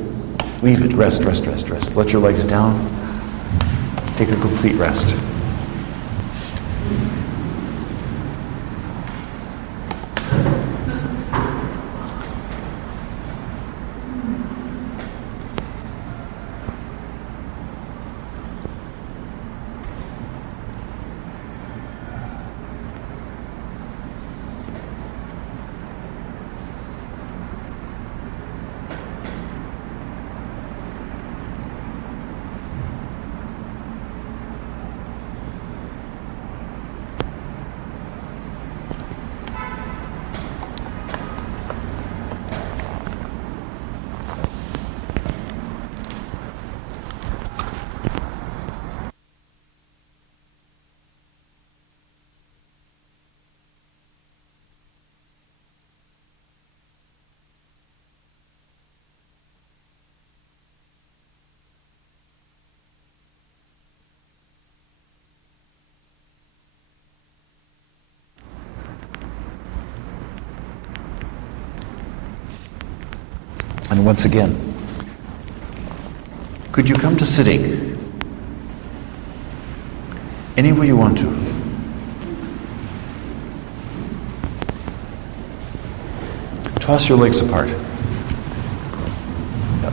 Leave it. Rest, rest, rest, rest. Let your legs down. Take a complete rest. And once again, could you come to sitting anywhere you want to? Toss your legs apart. Yep.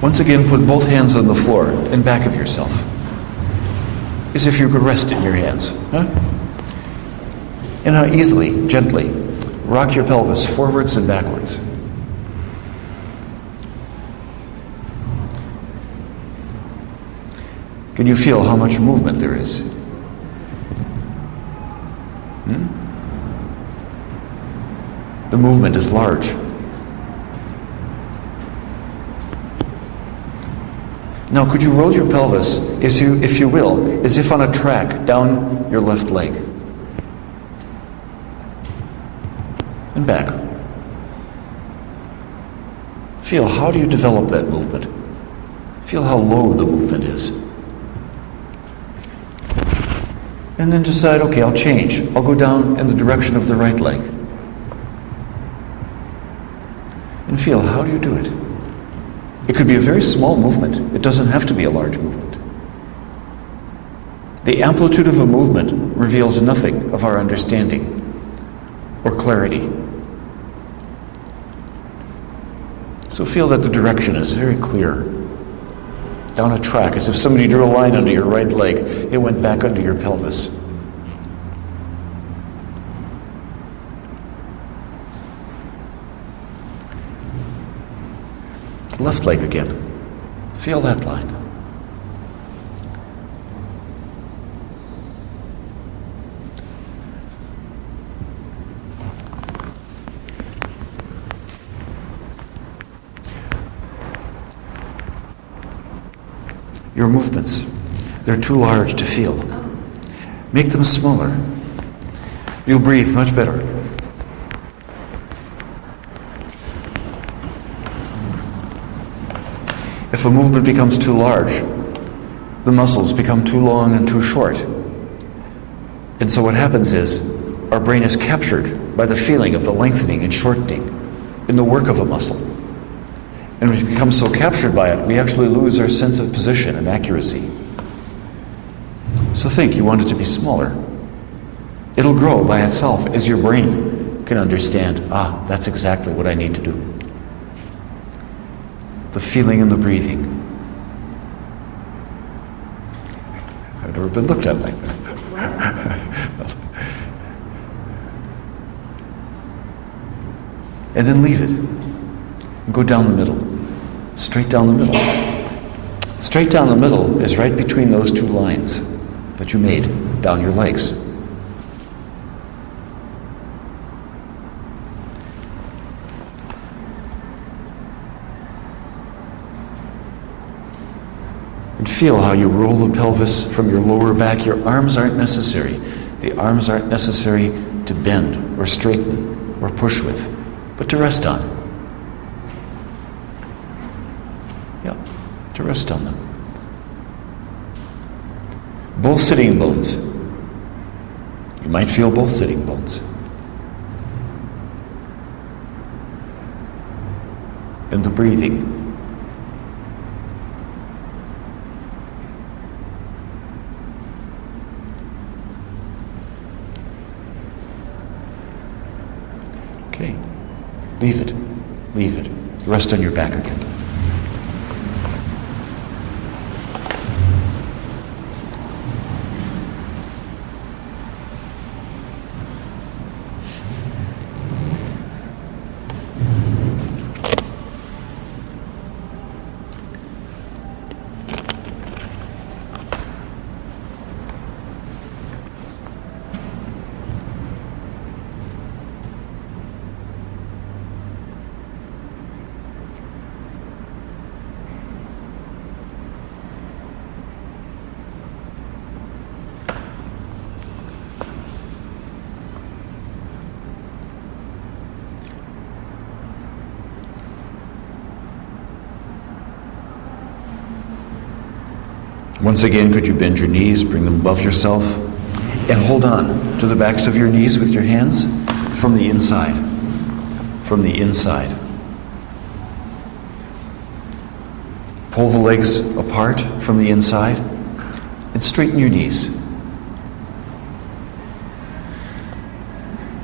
Once again, put both hands on the floor in back of yourself, as if you could rest in your hands. Huh? And now easily, gently, rock your pelvis forwards and backwards. Can you feel how much movement there is? The movement is large. Now, could you roll your pelvis, if you will, as if on a track down your left leg? And back. Feel, how do you develop that movement? Feel how low the movement is. And then decide, okay, I'll change. I'll go down in the direction of the right leg. And feel, how do you do it? It could be a very small movement. It doesn't have to be a large movement. The amplitude of a movement reveals nothing of our understanding or clarity. So feel that the direction is very clear. Down a track, as if somebody drew a line under your right leg, it went back under your pelvis. Left leg again. Feel that line. your movements. They're too large to feel. Make them smaller. You'll breathe much better. If a movement becomes too large, the muscles become too long and too short. And so what happens is, our brain is captured by the feeling of the lengthening and shortening in the work of a muscle. And we become so captured by it, we actually lose our sense of position and accuracy. So think, you want it to be smaller. It'll grow by itself as your brain can understand, that's exactly what I need to do. The feeling and the breathing. I've never been looked at like that. And then leave it. And go down the middle. Straight down the middle. Straight down the middle is right between those two lines that you made down your legs. And feel how you roll the pelvis from your lower back. Your arms aren't necessary. The arms aren't necessary to bend or straighten or push with, but to rest on. Yeah, to rest on them. Both sitting bones. You might feel both sitting bones. And the breathing. Okay. Leave it. Leave it. Rest on your back again. Once again, could you bend your knees, bring them above yourself, and hold on to the backs of your knees with your hands from the inside. From the inside. Pull the legs apart from the inside and straighten your knees.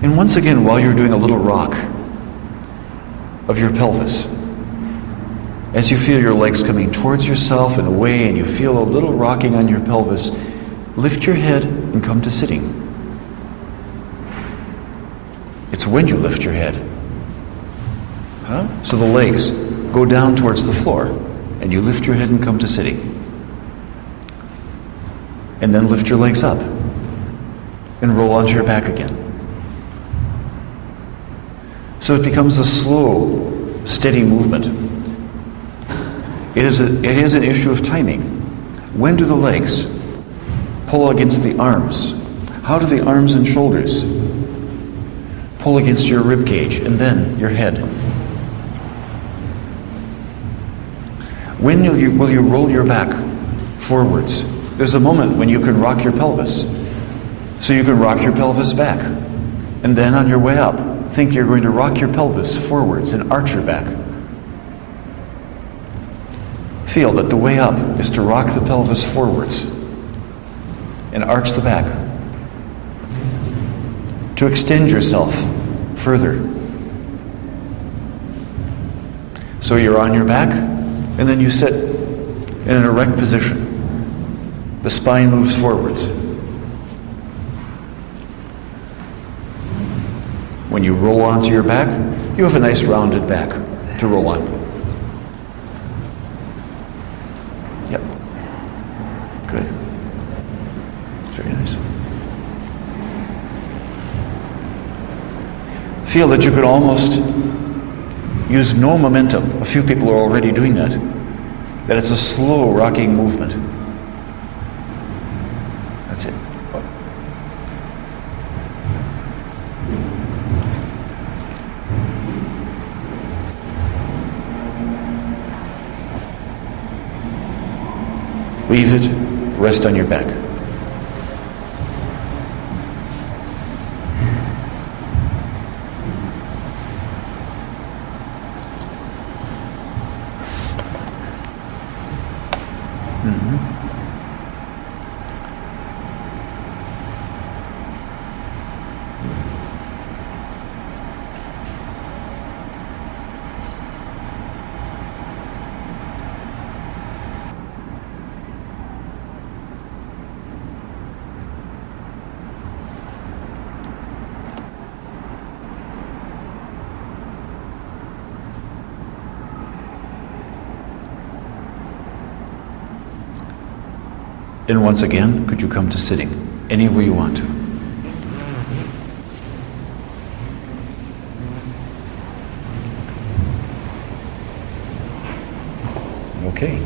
And once again, while you're doing a little rock of your pelvis, as you feel your legs coming towards yourself and away, and you feel a little rocking on your pelvis, lift your head and come to sitting. It's when you lift your head. So the legs go down towards the floor, and you lift your head and come to sitting. And then lift your legs up and roll onto your back again. So it becomes a slow, steady movement. It is an issue of timing. When do the legs pull against the arms? How do the arms and shoulders pull against your rib cage and then your head? When will you roll your back forwards? There's a moment when you can rock your pelvis. So you can rock your pelvis back. And then on your way up, think you're going to rock your pelvis forwards and arch your back. Feel that the way up is to rock the pelvis forwards and arch the back. To extend yourself further. So you're on your back, and then you sit in an erect position. The spine moves forwards. When you roll onto your back, you have a nice rounded back to roll on. Yep. Good. Very nice. Feel that you could almost use no momentum. A few people are already doing that. That it's a slow rocking movement. That's it. Leave it, rest on your back. And once again, could you come to sitting anywhere you want to? Okay.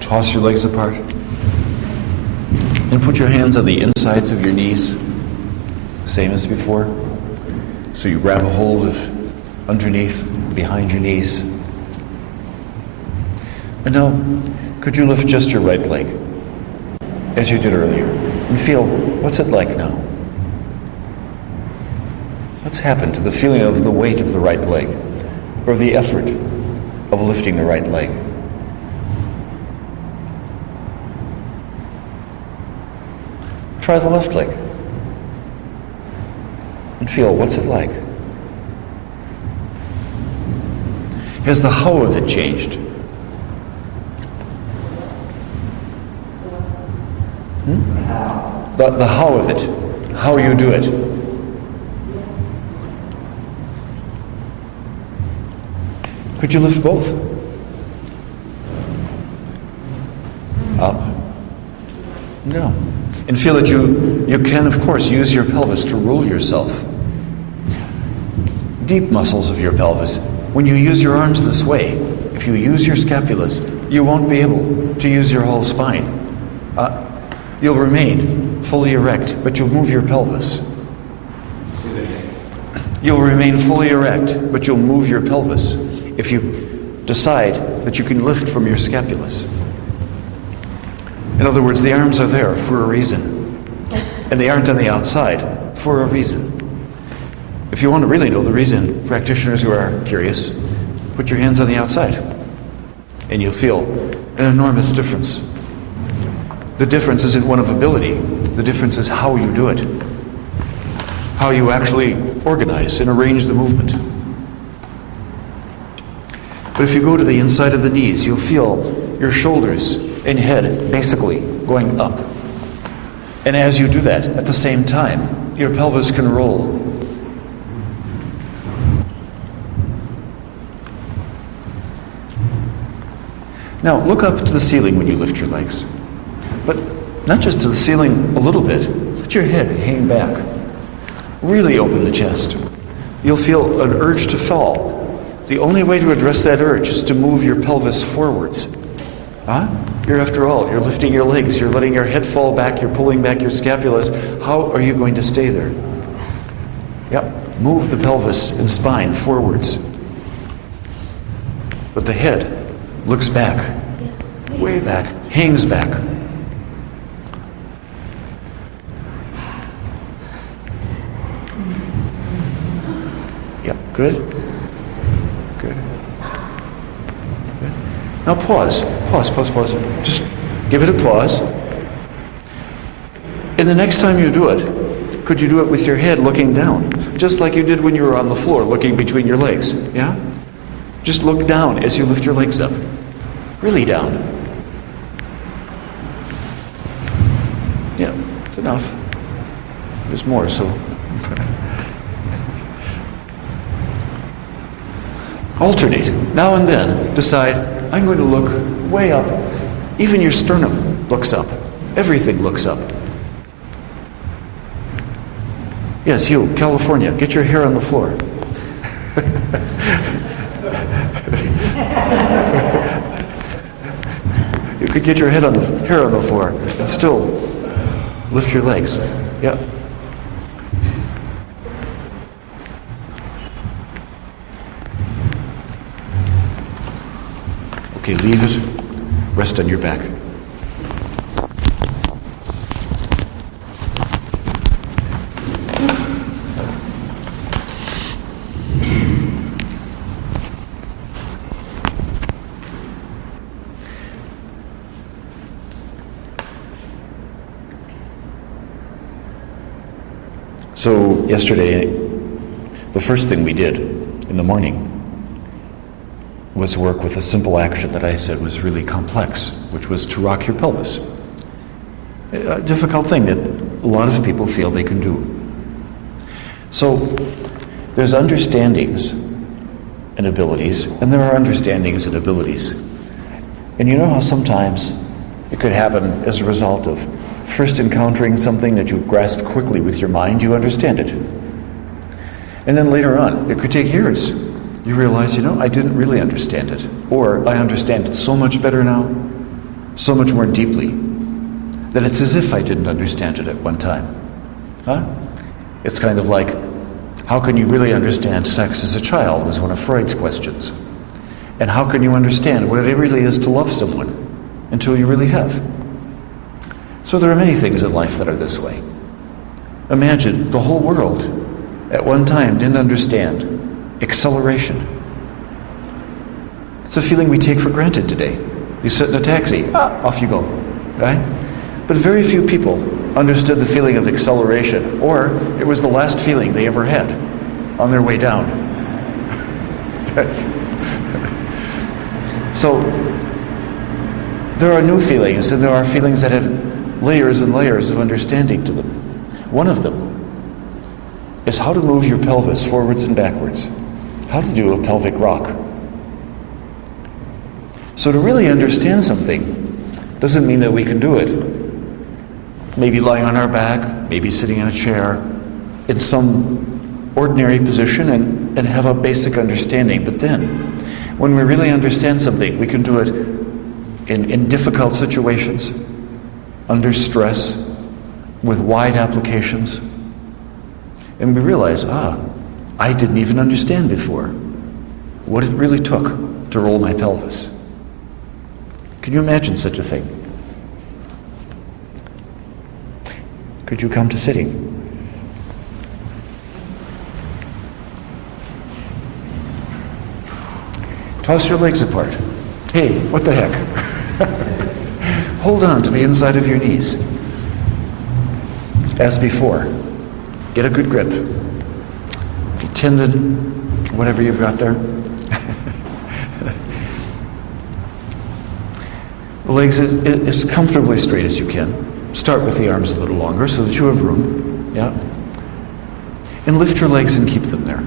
Toss your legs apart and put your hands on the insides of your knees, same as before. So you grab a hold of underneath, behind your knees. And now, could you lift just your right leg, as you did earlier, and feel, what's it like now? What's happened to the feeling of the weight of the right leg, or the effort of lifting the right leg? Try the left leg, and feel, what's it like? Has the how of it changed? The how of it, how you do it. Could you lift both? Up. No. And feel that you can, of course, use your pelvis to roll yourself. Deep muscles of your pelvis. When you use your arms this way, if you use your scapulas, you won't be able to use your whole spine. You'll remain fully erect, but you'll move your pelvis. You'll remain fully erect, but you'll move your pelvis if you decide that you can lift from your scapulas. In other words, the arms are there for a reason, and they aren't on the outside for a reason. If you want to really know the reason, practitioners who are curious, put your hands on the outside, and you'll feel an enormous difference. The difference isn't one of ability. The difference is how you do it. How you actually organize and arrange the movement. But if you go to the inside of the knees, you'll feel your shoulders and head basically going up. And as you do that, at the same time, your pelvis can roll. Now, look up to the ceiling when you lift your legs. But not just to the ceiling a little bit. Let your head hang back. Really open the chest. You'll feel an urge to fall. The only way to address that urge is to move your pelvis forwards. You're, after all, you're lifting your legs, you're letting your head fall back, you're pulling back your scapulas. How are you going to stay there? Yep, move the pelvis and spine forwards. But the head looks back, way back, hangs back. Yep, good. Good. Good. Now pause. Pause. Just give it a pause. And the next time you do it, could you do it with your head looking down? Just like you did when you were on the floor, looking between your legs. Yeah? Just look down as you lift your legs up. Really down. Yeah, it's enough. There's more, so. Alternate. Now and then, decide, I'm going to look way up. Even your sternum looks up. Everything looks up. Yes, you, California, get your hair on the floor. You could get your hair on the floor and still lift your legs. Yeah. Okay, leave it. Rest on your back. So yesterday, the first thing we did in the morning was work with a simple action that I said was really complex, which was to rock your pelvis. A difficult thing that a lot of people feel they can do. So there's understandings and abilities, and there are understandings and abilities. And you know how sometimes it could happen as a result of first encountering something that you grasp quickly with your mind, you understand it. And then later on, it could take years. You realize, I didn't really understand it. Or I understand it so much better now, so much more deeply, that it's as if I didn't understand it at one time. Huh? It's kind of like, how can you really understand sex as a child, was one of Freud's questions. And how can you understand what it really is to love someone until you really have? So there are many things in life that are this way. Imagine the whole world at one time didn't understand acceleration. It's a feeling we take for granted today. You sit in a taxi, off you go, right? But very few people understood the feeling of acceleration, or it was the last feeling they ever had on their way down. So there are new feelings, and there are feelings that have layers and layers of understanding to them. One of them is how to move your pelvis forwards and backwards, how to do a pelvic rock. So to really understand something doesn't mean that we can do it. Maybe lying on our back, maybe sitting in a chair, in some ordinary position and have a basic understanding. But then, when we really understand something, we can do it in difficult situations, under stress, with wide applications. And we realize, I didn't even understand before what it really took to roll my pelvis. Can you imagine such a thing? Could you come to sitting? Toss your legs apart. Hey, what the heck? Hold on to the inside of your knees. As before, get a good grip. Be tendon, whatever you've got there. The legs as comfortably straight as you can. Start with the arms a little longer so that you have room. Yeah. And lift your legs and keep them there.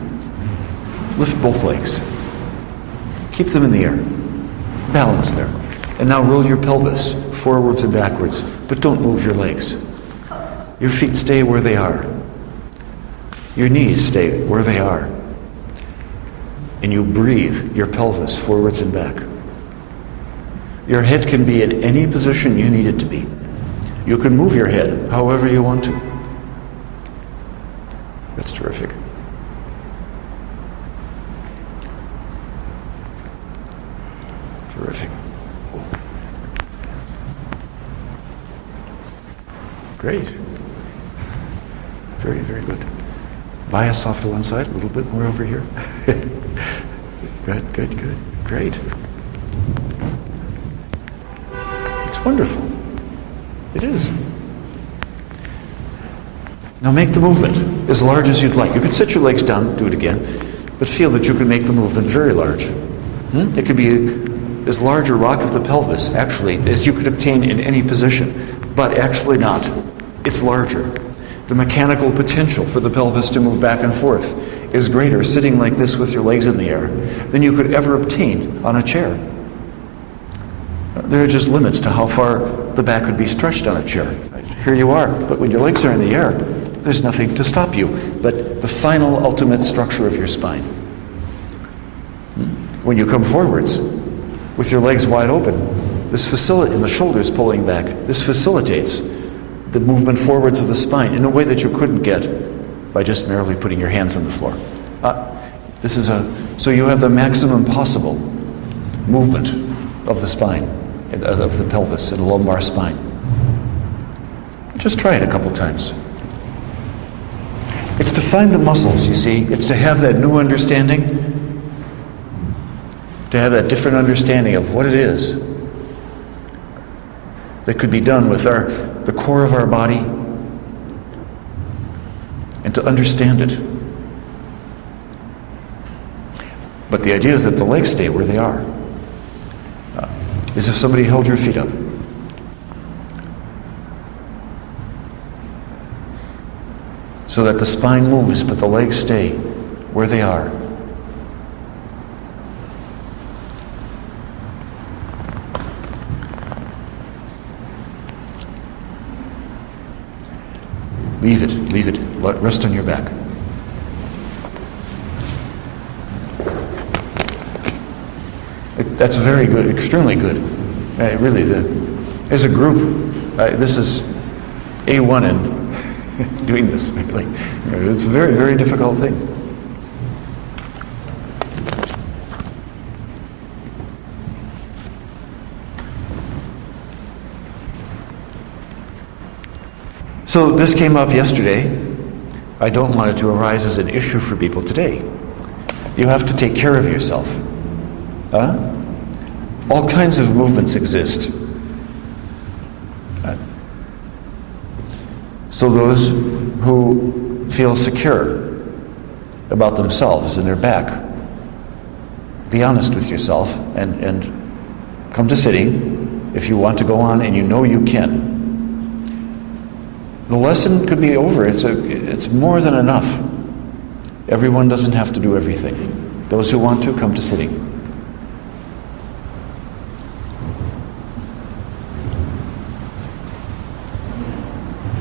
Lift both legs. Keep them in the air. Balance there. And now roll your pelvis forwards and backwards, but don't move your legs. Your feet stay where they are. Your knees stay where they are. And you breathe your pelvis forwards and back. Your head can be in any position you need it to be. You can move your head however you want to. That's terrific. Terrific. Great. Very, very good. Bias off to one side, a little bit more over here. Good, good, good. Great. It's wonderful. It is. Now make the movement as large as you'd like. You can sit your legs down, do it again, but feel that you can make the movement very large. It could be as large a rock of the pelvis, actually, as you could obtain in any position, but actually not. It's larger. The mechanical potential for the pelvis to move back and forth is greater sitting like this with your legs in the air than you could ever obtain on a chair. There are just limits to how far the back could be stretched on a chair. Here you are, but when your legs are in the air, there's nothing to stop you but the final ultimate structure of your spine. When you come forwards with your legs wide open, and the shoulders pulling back, this facilitates the movement forwards of the spine in a way that you couldn't get by just merely putting your hands on the floor. So you have the maximum possible movement of the spine, of the pelvis and the lumbar spine. Just try it a couple times. It's to find the muscles, you see. It's to have that new understanding, to have that different understanding of what it is that could be done with the core of our body, and to understand it. But the idea is that the legs stay where they are. As if somebody held your feet up. So that the spine moves, but the legs stay where they are. Leave it. Rest on your back. That's very good, extremely good. Really, as a group, this is A1 in doing this. Really. It's a very, very difficult thing. So this came up yesterday. I don't want it to arise as an issue for people today. You have to take care of yourself. All kinds of movements exist. So those who feel secure about themselves and their back, be honest with yourself and come to sitting if you want to go on and you know you can. The lesson could be over. It's more than enough. Everyone doesn't have to do everything. Those who want to, come to sitting.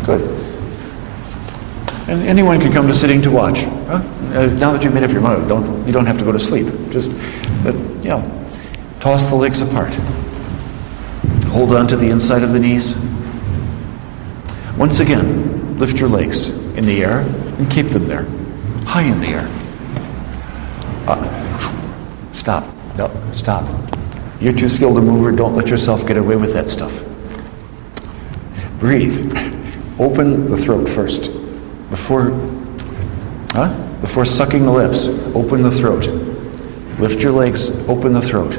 Good. And anyone can come to sitting to watch. Now that you've made up your mind, you don't have to go to sleep. But toss the legs apart. Hold on to the inside of the knees. Once again, lift your legs in the air and keep them there, high in the air. Stop. No, stop. You're too skilled a mover. Don't let yourself get away with that stuff. Breathe. Open the throat first. Before sucking the lips, open the throat. Lift your legs, open the throat.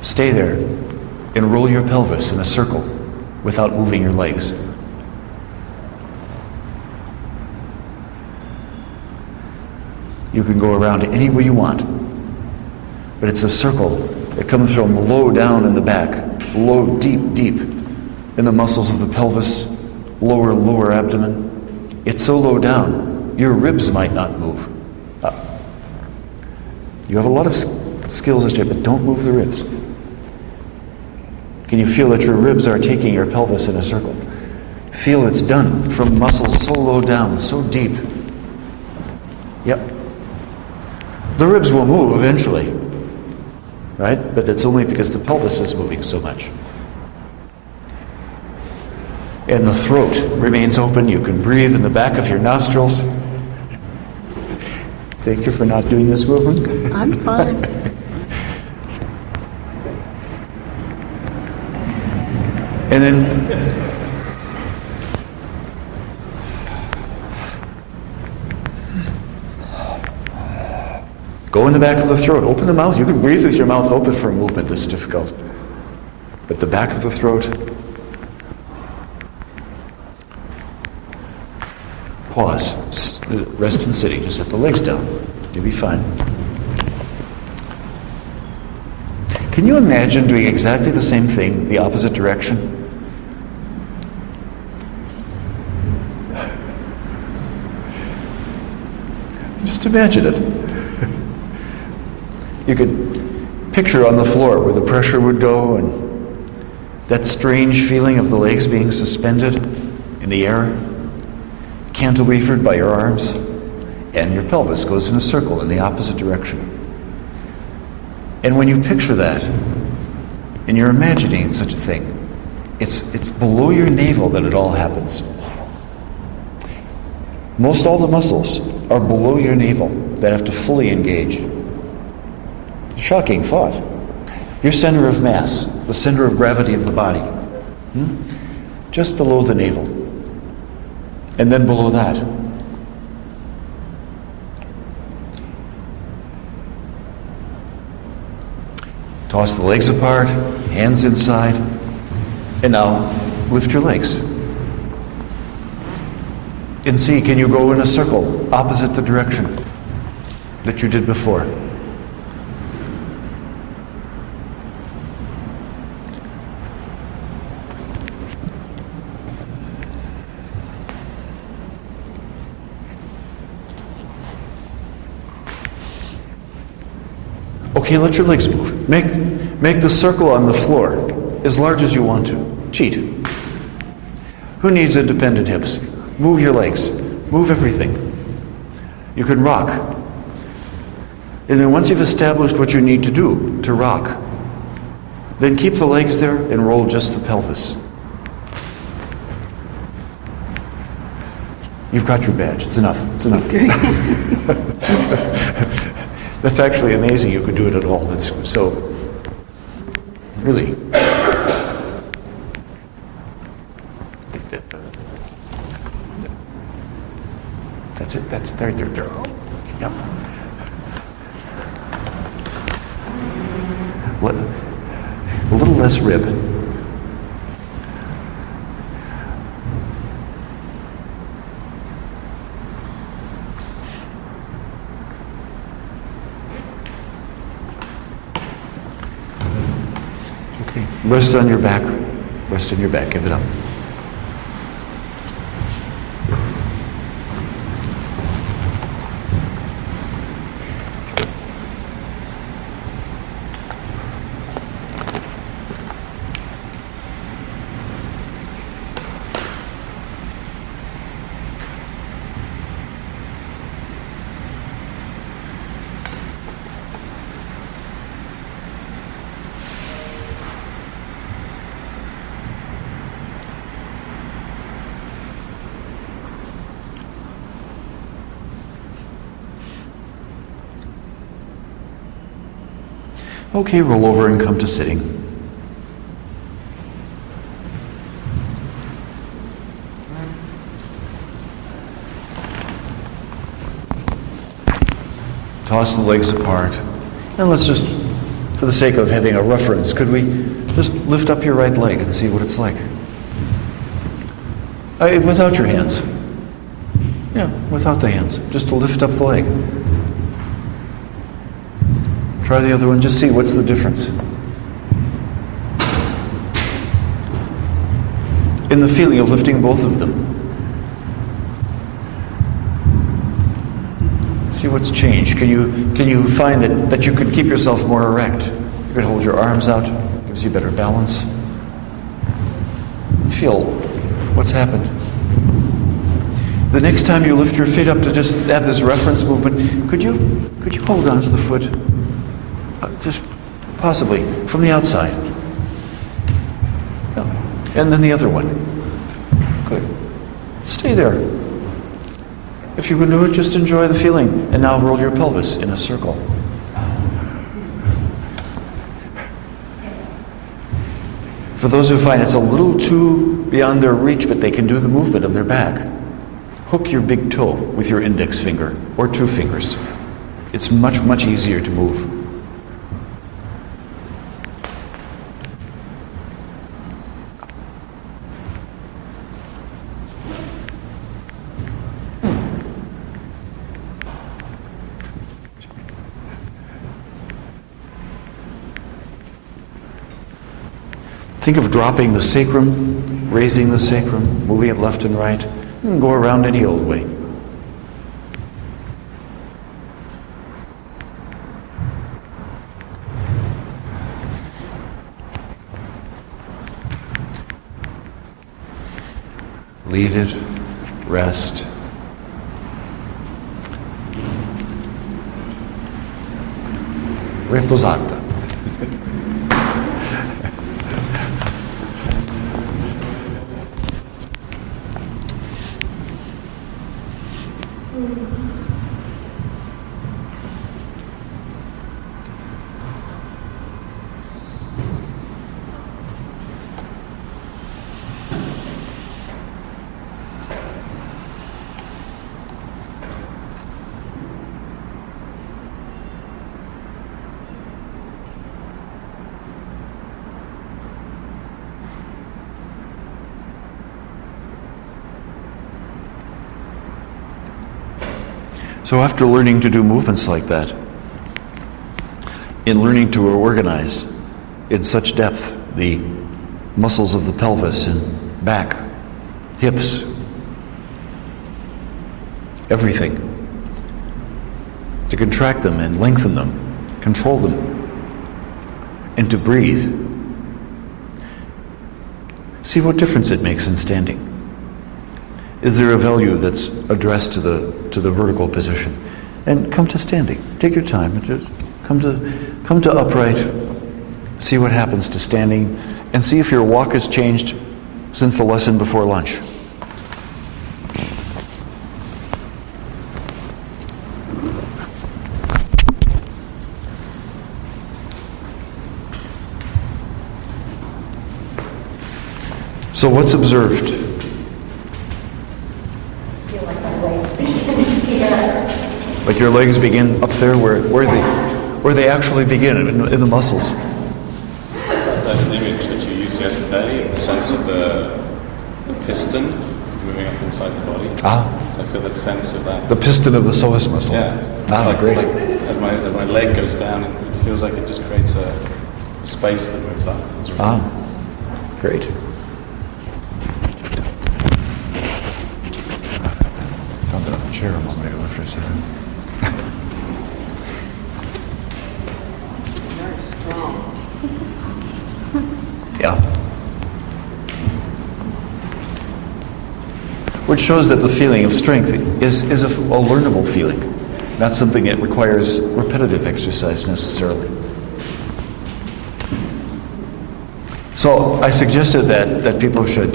Stay there and roll your pelvis in a circle without moving your legs. You can go around any way you want, but it's a circle that comes from low down in the back, low, deep in the muscles of the pelvis, lower abdomen. It's so low down, your ribs might not move. You have a lot of skills this day, but don't move the ribs. Can you feel that your ribs are taking your pelvis in a circle? Feel it's done from muscles so low down, so deep. Yep. The ribs will move eventually, right? But it's only because the pelvis is moving so much. And the throat remains open. You can breathe in the back of your nostrils. Thank you for not doing this movement. I'm fine. And then go in the back of the throat. Open the mouth. You can breathe with your mouth open for a movement that's difficult. But the back of the throat. Pause. Rest in sitting. Just set the legs down. You'll be fine. Can you imagine doing exactly the same thing, the opposite direction? Just imagine it. You could picture on the floor where the pressure would go and that strange feeling of the legs being suspended in the air, cantilevered by your arms, and your pelvis goes in a circle in the opposite direction. And when you picture that, and you're imagining such a thing, it's below your navel that it all happens. Most all the muscles are below your navel that have to fully engage. Shocking thought. Your center of mass, the center of gravity of the body, just below the navel. And then below that. Toss the legs apart, hands inside, and now lift your legs. And see, can you go in a circle opposite the direction that you did before? Okay, let your legs move. Make the circle on the floor as large as you want to. Cheat. Who needs independent hips? Move your legs. Move everything. You can rock. And then once you've established what you need to do to rock, then keep the legs there and roll just the pelvis. You've got your badge. It's enough. It's enough. Okay. That's actually amazing you could do it at all. That's so, really. That's it. That's there. Yep. A little less rib. Okay. Rest on your back. Rest on your back. Give it up. Okay, roll over and come to sitting. Toss the legs apart. And let's just, for the sake of having a reference, could we just lift up your right leg and see what it's like? Without your hands. Yeah, without the hands. Just to lift up the leg. Try the other one, just see what's the difference. In the feeling of lifting both of them. See what's changed. Can you find that you can keep yourself more erect? You can hold your arms out, gives you better balance. Feel what's happened. The next time you lift your feet up to just have this reference movement, could you hold on to the foot? Just possibly from the outside. Yeah. And then the other one. Good. Stay there. If you can do it, just enjoy the feeling. And now roll your pelvis in a circle. For those who find it's a little too beyond their reach, but they can do the movement of their back, hook your big toe with your index finger or two fingers. It's much, much easier to move. Think of dropping the sacrum, raising the sacrum, moving it left and right, and go around any old way. Leave it, rest. Riposata. So after learning to do movements like that, in learning to organize in such depth the muscles of the pelvis and back, hips, everything, to contract them and lengthen them, control them, and to breathe, see what difference it makes in standing. Is there a value that's addressed to the vertical position? And come to standing. Take your time. And just come to upright. See what happens to standing, and see if your walk has changed since the lesson before lunch. So what's observed? Like your legs begin up there where they actually begin in the muscles. That image that you used yesterday, the sense of the piston moving up inside the body. So I feel that sense of that. The piston of the psoas muscle. Yeah. Great. It's like as my leg goes down, it feels like it just creates a space that moves up. It's really Great. Found a chair a moment ago after I said that. Very strong. Yeah. Which shows that the feeling of strength is a learnable feeling, not something that requires repetitive exercise necessarily. So I suggested that people should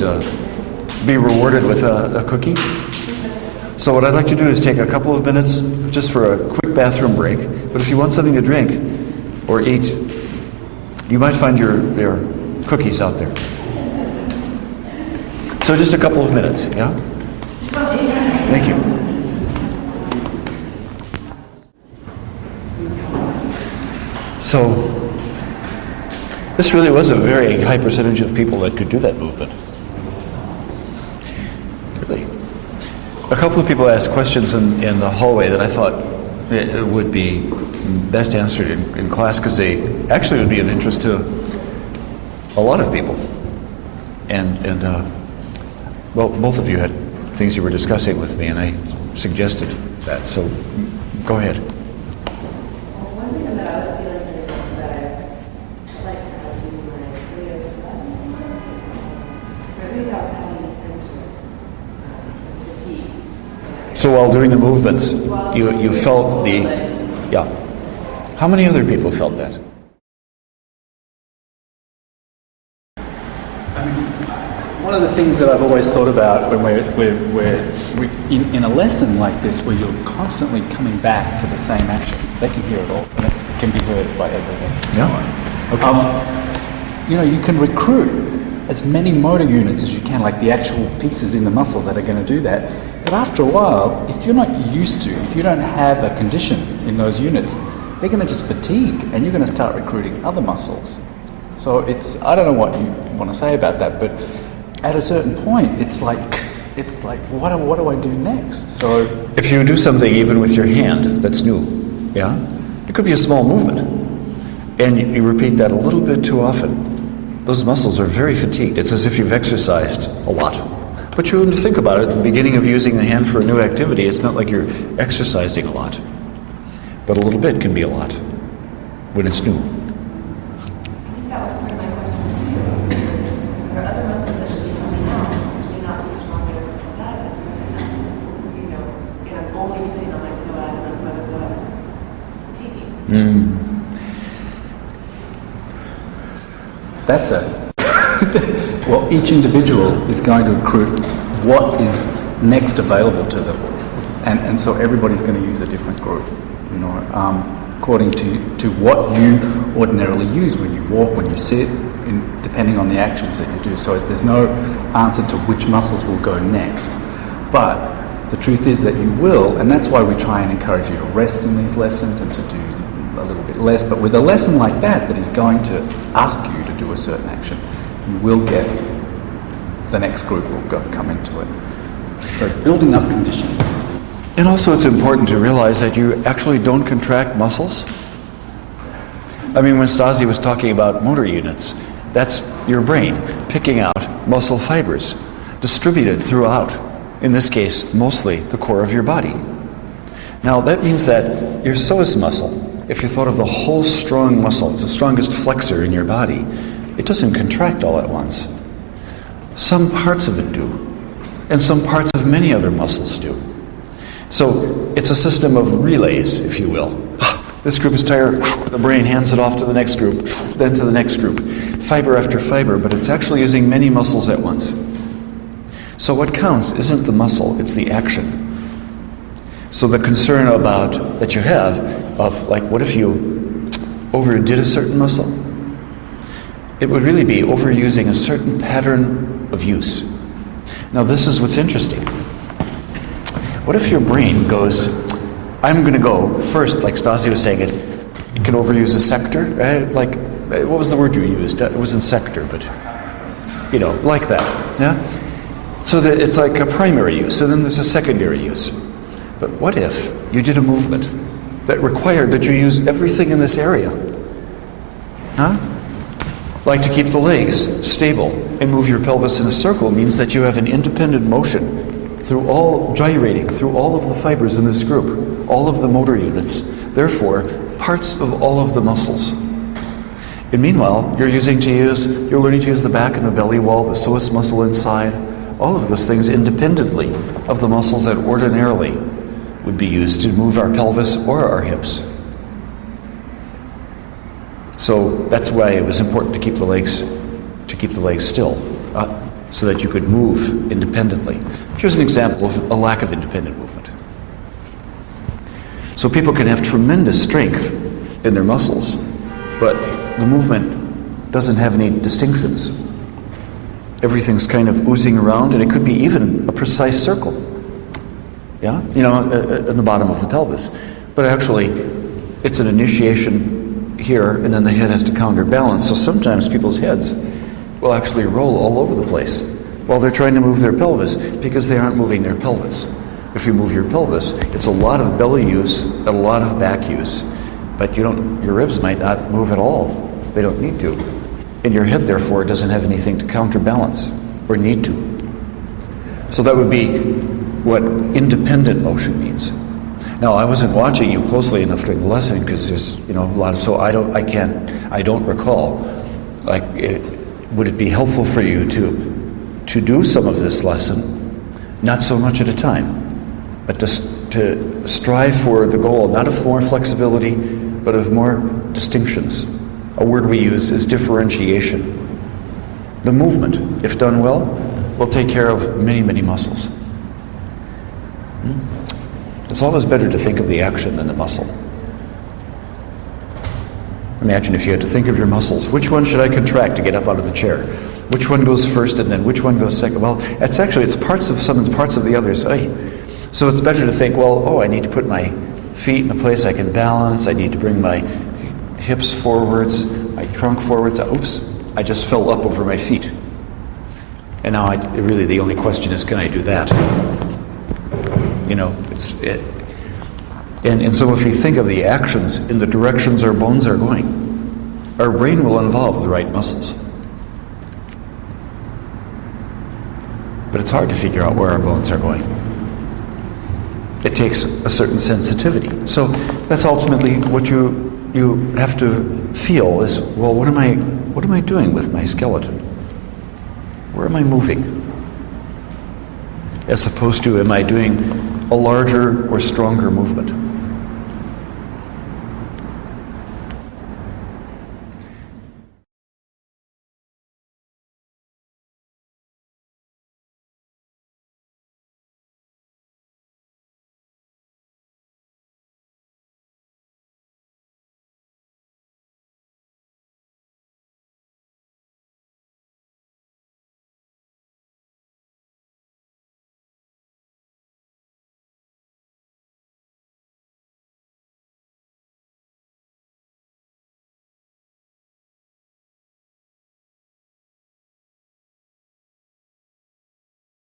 be rewarded with a cookie. So what I'd like to do is take a couple of minutes just for a quick bathroom break. But if you want something to drink or eat, you might find your cookies out there. So just a couple of minutes, yeah? Thank you. So this really was a very high percentage of people that could do that movement. Really. A couple of people asked questions in the hallway that I thought it would be best answered in class because they actually would be of interest to a lot of people. And well, both of you had things you were discussing with me, and I suggested that. So go ahead. One thing that I was feeling is that I felt like I was using my creative studies, or at least I was having attention, fatigue. So while doing the movements, you felt the, yeah. How many other people felt that? One of the things that I've always thought about when we're in a lesson like this, where you're constantly coming back to the same action, they can hear it all, and it can be heard by everyone. Yeah. Okay. You know, you can recruit as many motor units as you can, like the actual pieces in the muscle that are going to do that. But after a while, if you're not used to, if you don't have a condition in those units, they're going to just fatigue, and you're going to start recruiting other muscles. So I don't know what you want to say about that, but at a certain point, it's like, what do I do next? So if you do something even with your hand that's new, yeah, it could be a small movement, and you repeat that a little bit too often, those muscles are very fatigued. It's as if you've exercised a lot. But you wouldn't think about it at the beginning of using the hand for a new activity. It's not like you're exercising a lot, but a little bit can be a lot when it's new. That was part of my question too, because there are other muscles that should be coming out, which may not be strong enough to come out of it. You know, and I'm only putting on my psoas, and so the psoas is fatiguing. that's well, each individual is going to recruit what is next available to them. And so everybody's going to use a different group, you know, according to what you ordinarily use when you walk, when you sit, depending on the actions that you do. So there's no answer to which muscles will go next. But the truth is that you will, and that's why we try and encourage you to rest in these lessons and to do a little bit less. But with a lesson like that is going to ask you to do a certain action, you will get, the next group will come into it. So building up conditioning. And also it's important to realize that you actually don't contract muscles. I mean, when Stasi was talking about motor units, that's your brain picking out muscle fibers distributed throughout, in this case, mostly the core of your body. Now, that means that your psoas muscle, if you thought of the whole strong muscle, it's the strongest flexor in your body, it doesn't contract all at once. Some parts of it do, and some parts of many other muscles do. So it's a system of relays, if you will. This group is tired, the brain hands it off to the next group, then to the next group, fiber after fiber, but it's actually using many muscles at once. So what counts isn't the muscle, it's the action. So the concern that you have of, like, what if you overdid a certain muscle? It would really be overusing a certain pattern of use. Now this is what's interesting. What if your brain goes, I'm going to go first, like Stasi was saying, it can overuse a sector, right? Like, what was the word you used? It wasn't sector, but, you know, like that, yeah? So that it's like a primary use, and then there's a secondary use. But what if you did a movement that required that you use everything in this area? Huh? Like to keep the legs stable and move your pelvis in a circle means that you have an independent motion gyrating through all of the fibers in this group, all of the motor units, therefore parts of all of the muscles. And meanwhile, you're learning to use the back and the belly wall, the psoas muscle inside, all of those things independently of the muscles that ordinarily would be used to move our pelvis or our hips. So that's why it was important to keep the legs still, so that you could move independently. Here's an example of a lack of independent movement. So people can have tremendous strength in their muscles, but the movement doesn't have any distinctions. Everything's kind of oozing around, and it could be even a precise circle. Yeah? You know, in the bottom of the pelvis. But actually, it's an initiation here, and then the head has to counterbalance. So sometimes people's heads will actually roll all over the place while they're trying to move their pelvis because they aren't moving their pelvis. If you move your pelvis, it's a lot of belly use and a lot of back use, but your ribs might not move at all. They don't need to. And your head, therefore, doesn't have anything to counterbalance or need to. So that would be what independent motion means. Now, I wasn't watching you closely enough during the lesson because there's, a lot of, so I don't recall. Like, would it be helpful for you to do some of this lesson, not so much at a time, but to strive for the goal, not of more flexibility, but of more distinctions. A word we use is differentiation. The movement, if done well, will take care of many, many muscles. It's always better to think of the action than the muscle. Imagine if you had to think of your muscles. Which one should I contract to get up out of the chair? Which one goes first and then which one goes second? Well, it's parts of some and parts of the others. So it's better to think, I need to put my feet in a place I can balance. I need to bring my hips forwards, my trunk forwards. Oops, I just fell up over my feet. And now really the only question is, can I do that? And so if we think of the actions in the directions our bones are going, our brain will involve the right muscles. But it's hard to figure out where our bones are going. It takes a certain sensitivity. So that's ultimately what you have to feel is, what am I doing with my skeleton? Where am I moving? As opposed to, am I doing a larger or stronger movement?